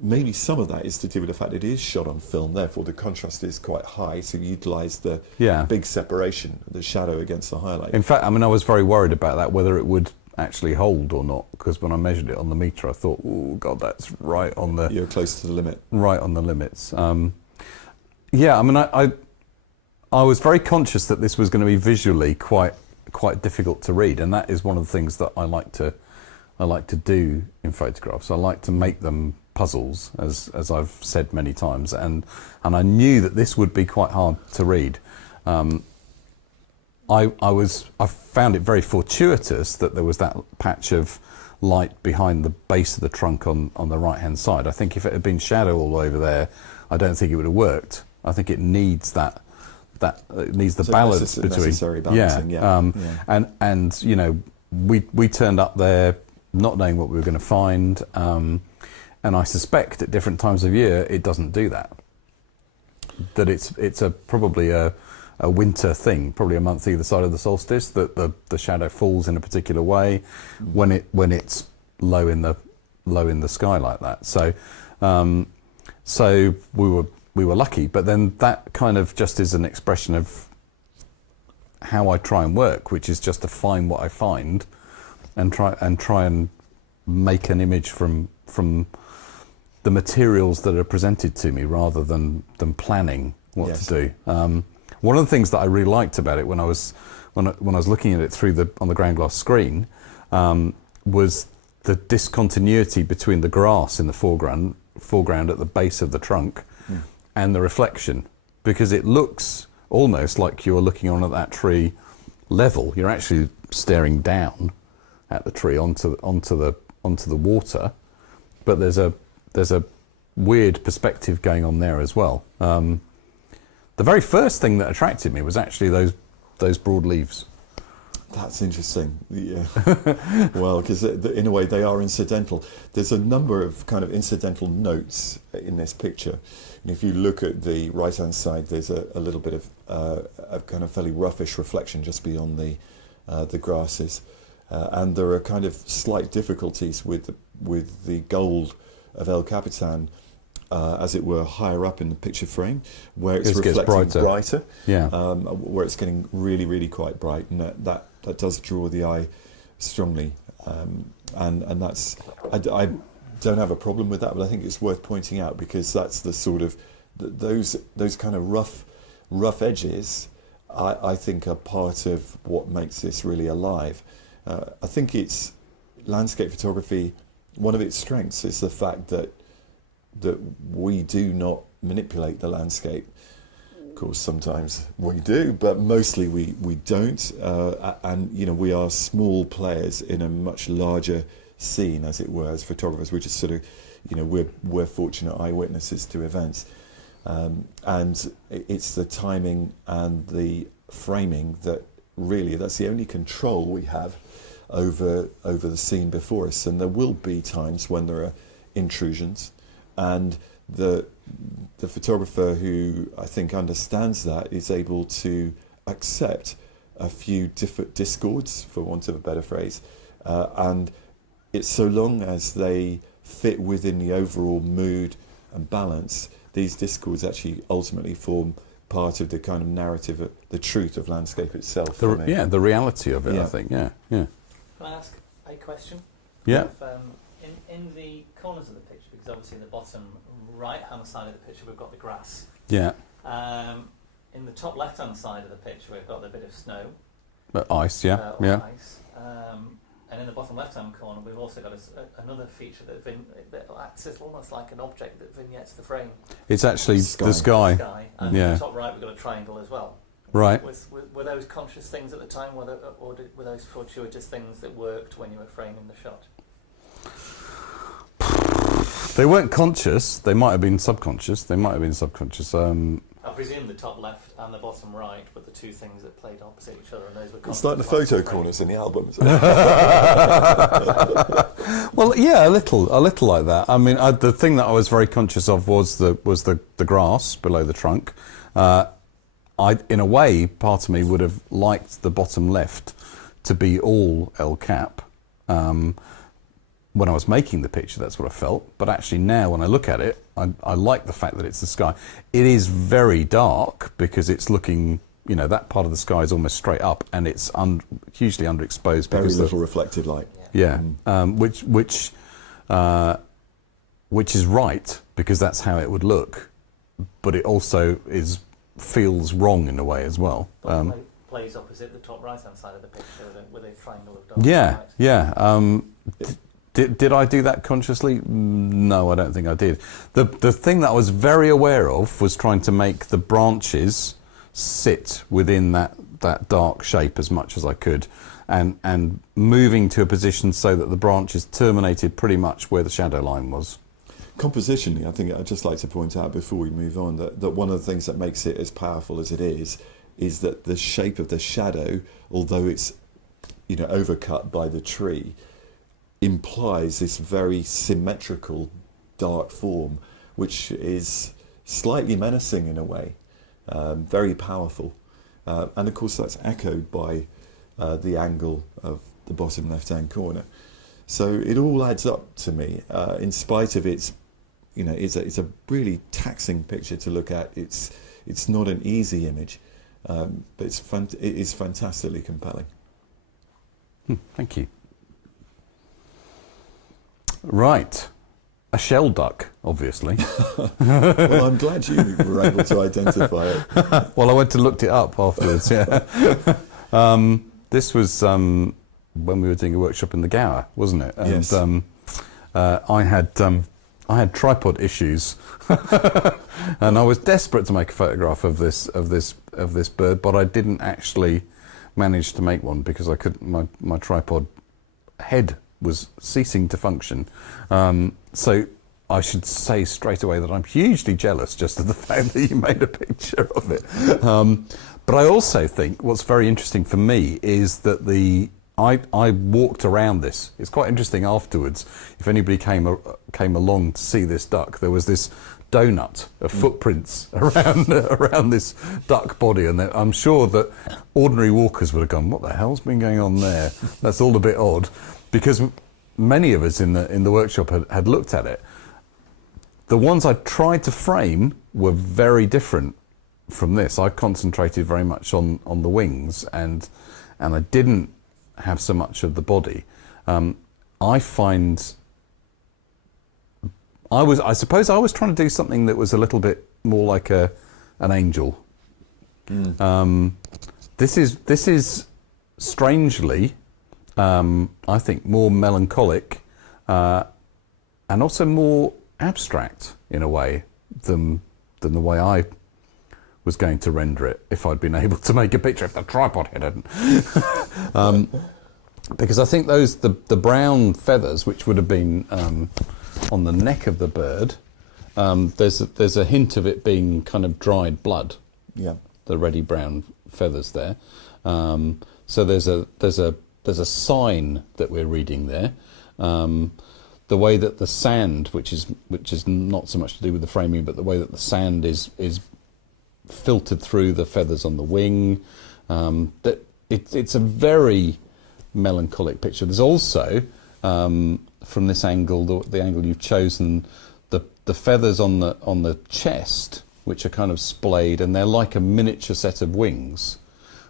Maybe some of that is to do with the fact it is shot on film, therefore the contrast is quite high, so you utilise the big separation, the shadow against the highlight. In fact, I was very worried about that, whether it would actually hold or not, because when I measured it on the meter, I thought, oh God, that's right on the... You're close to the limit. Right on the limits. I was very conscious that this was going to be visually quite difficult to read, and that is one of the things that I like to do in photographs. I like to make them puzzles, as I've said many times, and I knew that this would be quite hard to read. I found it very fortuitous that there was that patch of light behind the base of the trunk on the right hand side. I think if it had been shadow all over there, I don't think it would have worked. I think it needs the balance between necessary balancing, and we turned up there not knowing what we were going to find, and I suspect at different times of year it doesn't do that. That it's probably a winter thing, probably a month either side of the solstice, that the shadow falls in a particular way when it's low in the sky like that. So we were lucky, but then that kind of just is an expression of how I try and work, which is just to find what I find and try and make an image from the materials that are presented to me, rather than planning what to do. One of the things that I really liked about it when I was looking at it on the ground glass screen was the discontinuity between the grass in the foreground at the base of the trunk and the reflection, because it looks almost like you're looking on at that tree level. You're actually staring down at the tree onto the water, but there's a weird perspective going on there as well. The very first thing that attracted me was actually those broad leaves. That's interesting. Yeah. Well, because in a way they are incidental. There's a number of kind of incidental notes in this picture. And if you look at the right-hand side, there's a little bit of a kind of fairly roughish reflection just beyond the grasses, and there are kind of slight difficulties with the gold of El Capitan. As it were, higher up in the picture frame, where it's reflecting brighter, yeah. Where it's getting really, really quite bright, and that does draw the eye strongly, and that's I don't have a problem with that, but I think it's worth pointing out because that's the sort of those kind of rough edges. I think are part of what makes this really alive. I think it's landscape photography. One of its strengths is the fact that we do not manipulate the landscape. Of course, sometimes we do, but mostly we don't. And we are small players in a much larger scene, as it were, as photographers. We're just sort of, we're fortunate eyewitnesses to events, and it's the timing and the framing that really that's the only control we have over the scene before us. And there will be times when there are intrusions. And the photographer who I think understands that is able to accept a few different discords, for want of a better phrase, and it's so long as they fit within the overall mood and balance, these discords actually ultimately form part of the kind of narrative, the truth of landscape itself. The reality of it, yeah. I think, yeah. Can I ask a question? Yeah. In the corners of the picture, because obviously in the bottom right-hand side of the picture we've got the grass. Yeah. In the top left-hand side of the picture we've got a bit of snow. Ice, yeah. Ice. And in the bottom left-hand corner we've also got another feature that acts as almost like an object that vignettes the frame. It's actually the sky. And in the top right we've got a triangle as well. Right. Were those conscious things at the time, or were those fortuitous things that worked when you were framing the shot? They weren't conscious. They might have been subconscious. I presume the top left and the bottom right were the two things that played opposite each other, and those were. It's like the photo corners in the albums. Well, yeah, a little like that. I mean, the thing that I was very conscious of was the grass below the trunk. In a way, part of me would have liked the bottom left to be all El Cap. When I was making the picture, that's what I felt. But actually now, when I look at it, I like the fact that it's the sky. It is very dark because it's looking, that part of the sky is almost straight up, and it's hugely underexposed. Very little reflected light. Yeah, which is right because that's how it would look, but it also feels wrong in a way as well. Plays opposite the top right-hand side of the picture with a triangle of dark. Yeah, yeah. Did I do that consciously? No, I don't think I did. The thing that I was very aware of was trying to make the branches sit within that dark shape as much as I could, and moving to a position so that the branches terminated pretty much where the shadow line was. Compositionally, I think I'd just like to point out before we move on that one of the things that makes it as powerful as it is that the shape of the shadow, although it's overcut by the tree, implies this very symmetrical dark form, which is slightly menacing in a way, very powerful, and of course that's echoed by the angle of the bottom left-hand corner. So it all adds up to me, in spite of its, it's a really taxing picture to look at. It's not an easy image, but it is fantastically compelling. Thank you. Right. A shell duck, obviously. Well, I'm glad you were able to identify it. Well, I went and looked it up afterwards, yeah. This was when we were doing a workshop in the Gower, wasn't it? And, yes. I had tripod issues, and I was desperate to make a photograph of this bird, but I didn't actually manage to make one because I couldn't. My tripod head was ceasing to function, so I should say straight away that I'm hugely jealous just of the fact that you made a picture of it. But I also think what's very interesting for me is that I walked around this. It's quite interesting afterwards. If anybody came along to see this duck, there was this donut of footprints around this duck body, and I'm sure that ordinary walkers would have gone, "What the hell's been going on there? That's all a bit odd," because many of us in the workshop had looked at it. The ones I tried to frame were very different from this. I concentrated very much on the wings, and I didn't have so much of the body. I suppose I was trying to do something that was a little bit more like an angel. This is strangely, I think, more melancholic and also more abstract in a way than the way I was going to render it if I'd been able to make a picture, if the tripod hadn't. Because I think the brown feathers, which would have been on the neck of the bird, there's a hint of it being kind of dried blood. Yeah. The reddy brown feathers there. So there's a sign that we're reading there. The way that the sand, which is not so much to do with the framing, but the way that the sand is filtered through the feathers on the wing, that it's a very melancholic picture. There's also, from this angle, the angle you've chosen, the feathers on the chest, which are kind of splayed, and they're like a miniature set of wings,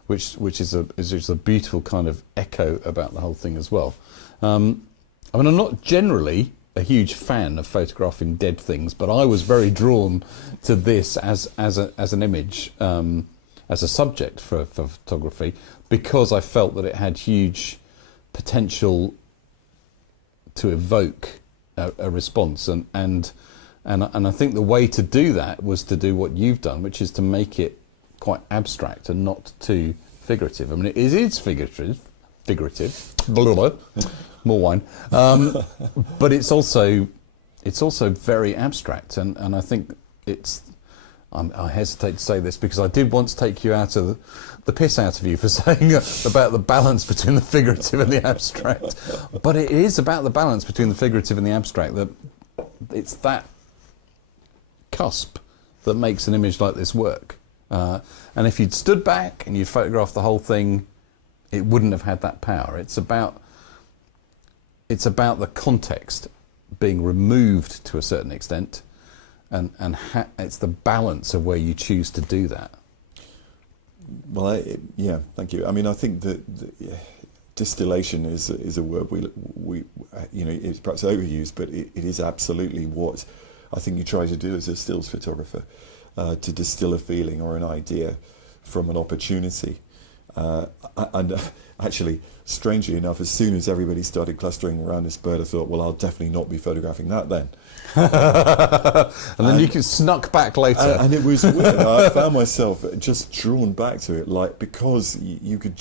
which is a beautiful kind of echo about the whole thing as well. I mean, I'm not generally a huge fan of photographing dead things, but I was very drawn to this as an image, as a subject for photography, because I felt that it had huge potential to evoke a response, and I think the way to do that was to do what you've done, which is to make it quite abstract and not too figurative. I mean, it is figurative, blah, blah, more wine, but it's also very abstract, and I think I hesitate to say this because I did once take you out of the piss out of you for saying about the balance between the figurative and the abstract, but it is about the balance between the figurative and the abstract, that it's that cusp that makes an image like this work. And if you'd stood back and you'd photographed the whole thing, it wouldn't have had that power. It's about the context being removed to a certain extent, and it's the balance of where you choose to do that. Well, yeah, thank you. I mean, I think that distillation is a word we it's perhaps overused, but it is absolutely what I think you try to do as a stills photographer, to distill a feeling or an idea from an opportunity. And actually, strangely enough, as soon as everybody started clustering around this bird, I thought, well, I'll definitely not be photographing that then. and then you could snuck back later. And it was weird. I found myself just drawn back to it, like, because you could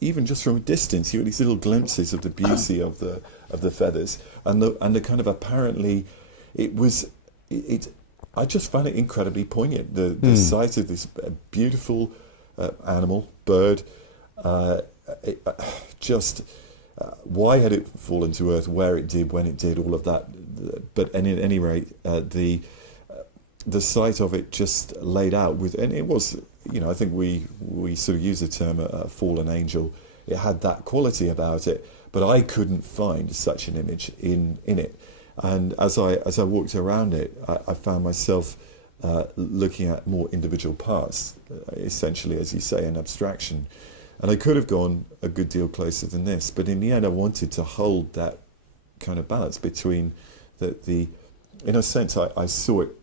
even just from a distance, you had these little glimpses of the beauty of the feathers and the kind of apparently, I just found it incredibly poignant. The sight of this beautiful animal, bird, why had it fallen to earth, where it did, when it did, all of that. But at any rate, the sight of it just laid out with, and it was, I think we sort of use the term a fallen angel. It had that quality about it, but I couldn't find such an image in it. And as I walked around it, I found myself looking at more individual parts, essentially, as you say, an abstraction. And I could have gone a good deal closer than this, but in the end I wanted to hold that kind of balance between the in a sense, I saw it,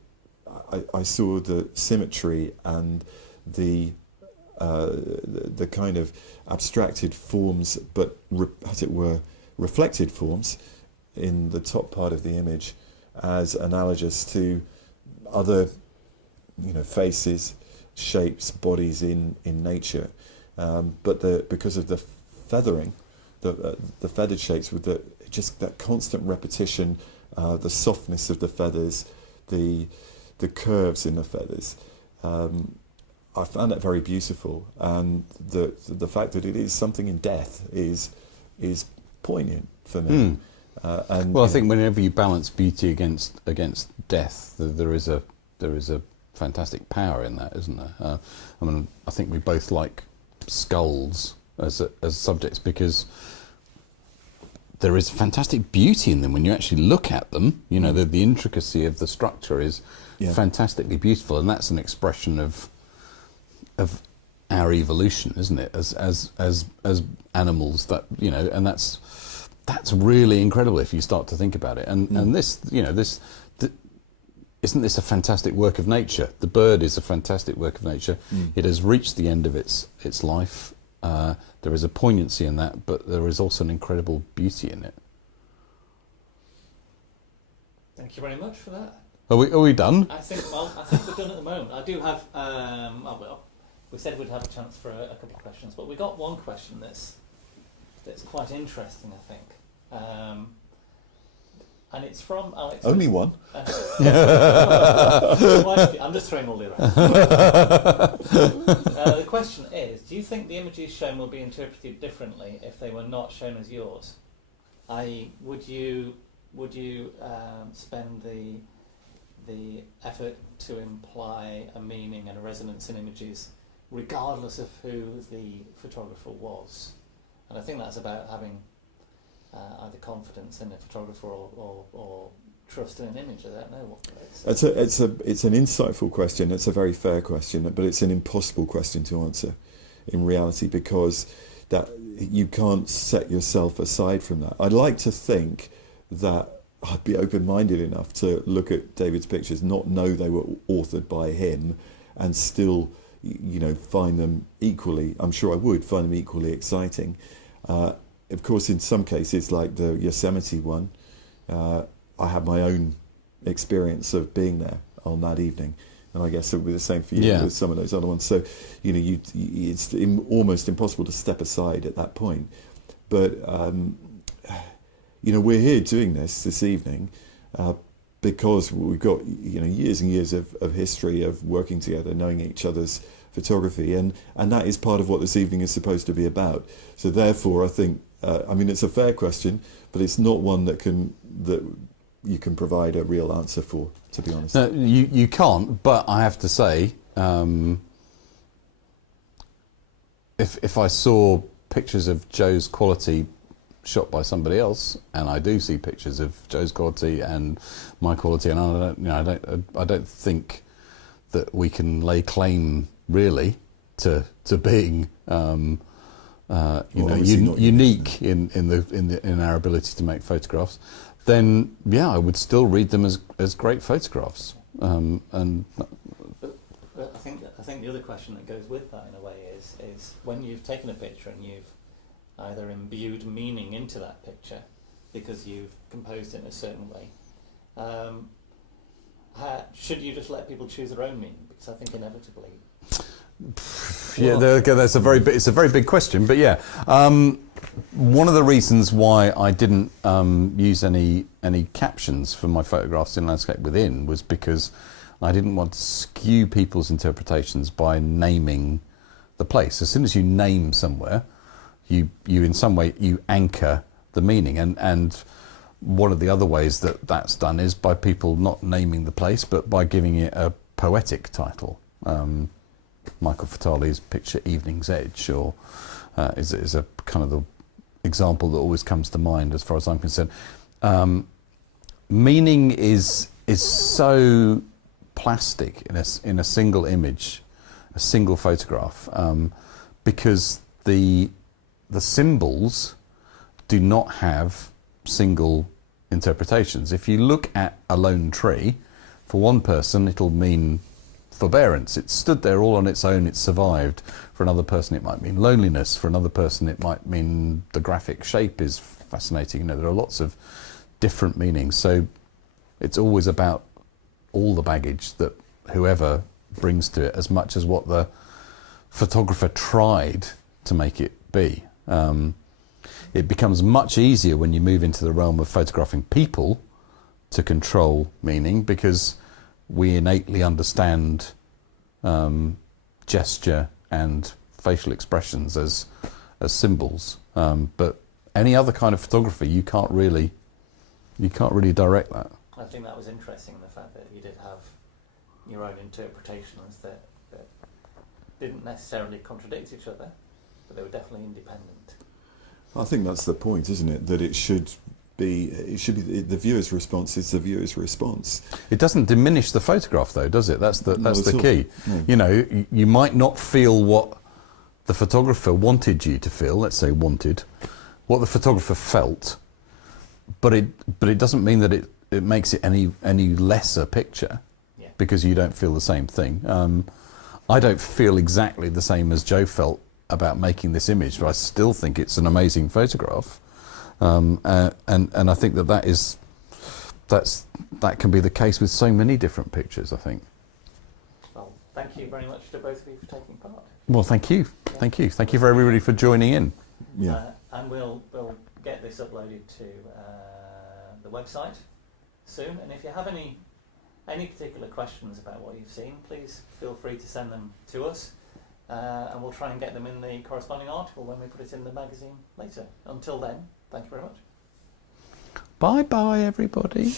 I saw the symmetry and the kind of abstracted forms, but as it were, reflected forms in the top part of the image as analogous to other, faces, shapes, bodies in nature. But because of the feathering, the feathered shapes with just that constant repetition the softness of the feathers, the curves in the feathers. I found that very beautiful, and the fact that it is something in death is poignant for me. And well, I think whenever you balance beauty against death, there is a fantastic power in that, isn't there? I mean, I think we both like skulls as subjects because there is fantastic beauty in them when you actually look at them. You know, the intricacy of the structure is fantastically beautiful, and that's an expression of our evolution, isn't it? As animals, that, you know, and that's really incredible if you start to think about it. And this, you know, isn't this a fantastic work of nature? The bird is a fantastic work of nature. It has reached the end of its life. There is a poignancy in that, but there is also an incredible beauty in it. Thank you very much for that. Are we done? I think we're done at the moment. I do have. We said we'd have a chance for a couple of questions, but we got one question that's quite interesting, I think. And it's from Alex. only one. I'm just throwing all the rest. The question is, do you think the images shown will be interpreted differently if they were not shown as yours? I.e., would you spend the effort to imply a meaning and a resonance in images regardless of who the photographer was? And I think that's about having either confidence in a photographer or trust in an image. I don't know what it is. It's an insightful question. It's a very fair question, but it's an impossible question to answer in reality, because that you can't set yourself aside from that. I'd like to think that I'd be open-minded enough to look at David's pictures, not know they were authored by him, and still, you know, find them equally. I'm sure I would find them equally exciting. Of course, in some cases, like the Yosemite one, I had my own experience of being there on that evening, and I guess it would be the same for you with some of those other ones. So, you know, it's almost impossible to step aside at that point. But you know, we're here doing this evening because we've got, you know, years and years of history of working together, knowing each other's photography, and that is part of what this evening is supposed to be about. So therefore, I think, I mean, it's a fair question, but it's not one that you can provide a real answer for, to be honest. No, you can't, but I have to say, if I saw pictures of Joe's quality shot by somebody else, and I do see pictures of Joe's quality and my quality, and I don't think that we can lay claim really to being unique in our ability to make photographs. Then I would still read them as great photographs. But I think the other question that goes with that in a way is when you've taken a picture and you've either imbued meaning into that picture because you've composed it in a certain way, should you just let people choose their own meaning? Because I think inevitably. It's a very big question, but one of the reasons why I didn't use any captions for my photographs in Landscape Within was because I didn't want to skew people's interpretations by naming the place. As soon as you name somewhere, you in some way you anchor the meaning, and one of the other ways that that's done is by people not naming the place but by giving it a poetic title. Michael Fatali's picture Evening's Edge is a kind of the example that always comes to mind as far as I'm concerned. Meaning is so plastic in a single image, a single photograph, because the symbols do not have single interpretations. If you look at a lone tree, for one person it'll mean forbearance. It stood there all on its own, it survived. For another person it might mean loneliness. For another person it might mean the graphic shape is fascinating. You know, there are lots of different meanings. So it's always about all the baggage that whoever brings to it, as much as what the photographer tried to make it be. It becomes much easier when you move into the realm of photographing people to control meaning because we innately understand gesture and facial expressions as symbols. But any other kind of photography, you can't really direct that. I think that was interesting, the fact that you did have your own interpretations that didn't necessarily contradict each other, but they were definitely independent. I think that's the point, isn't it? That it should be the viewer's response is the viewer's response. It doesn't diminish the photograph, though, does it? That's the key. No. You know, you might not feel what the photographer wanted you to feel. Let's say wanted what the photographer felt, but it doesn't mean that it makes it any less a picture. Yeah. Because you don't feel the same thing. I don't feel exactly the same as Joe felt about making this image, but I still think it's an amazing photograph. And I think that can be the case with so many different pictures, I think. Well, thank you very much to both of you for taking part. Well, thank you. Yeah. Thank you for everybody for joining in. Yeah. And we'll get this uploaded to the website soon. And if you have any particular questions about what you've seen, please feel free to send them to us. And we'll try and get them in the corresponding article when we put it in the magazine later. Until then, thank you very much. Bye-bye, everybody.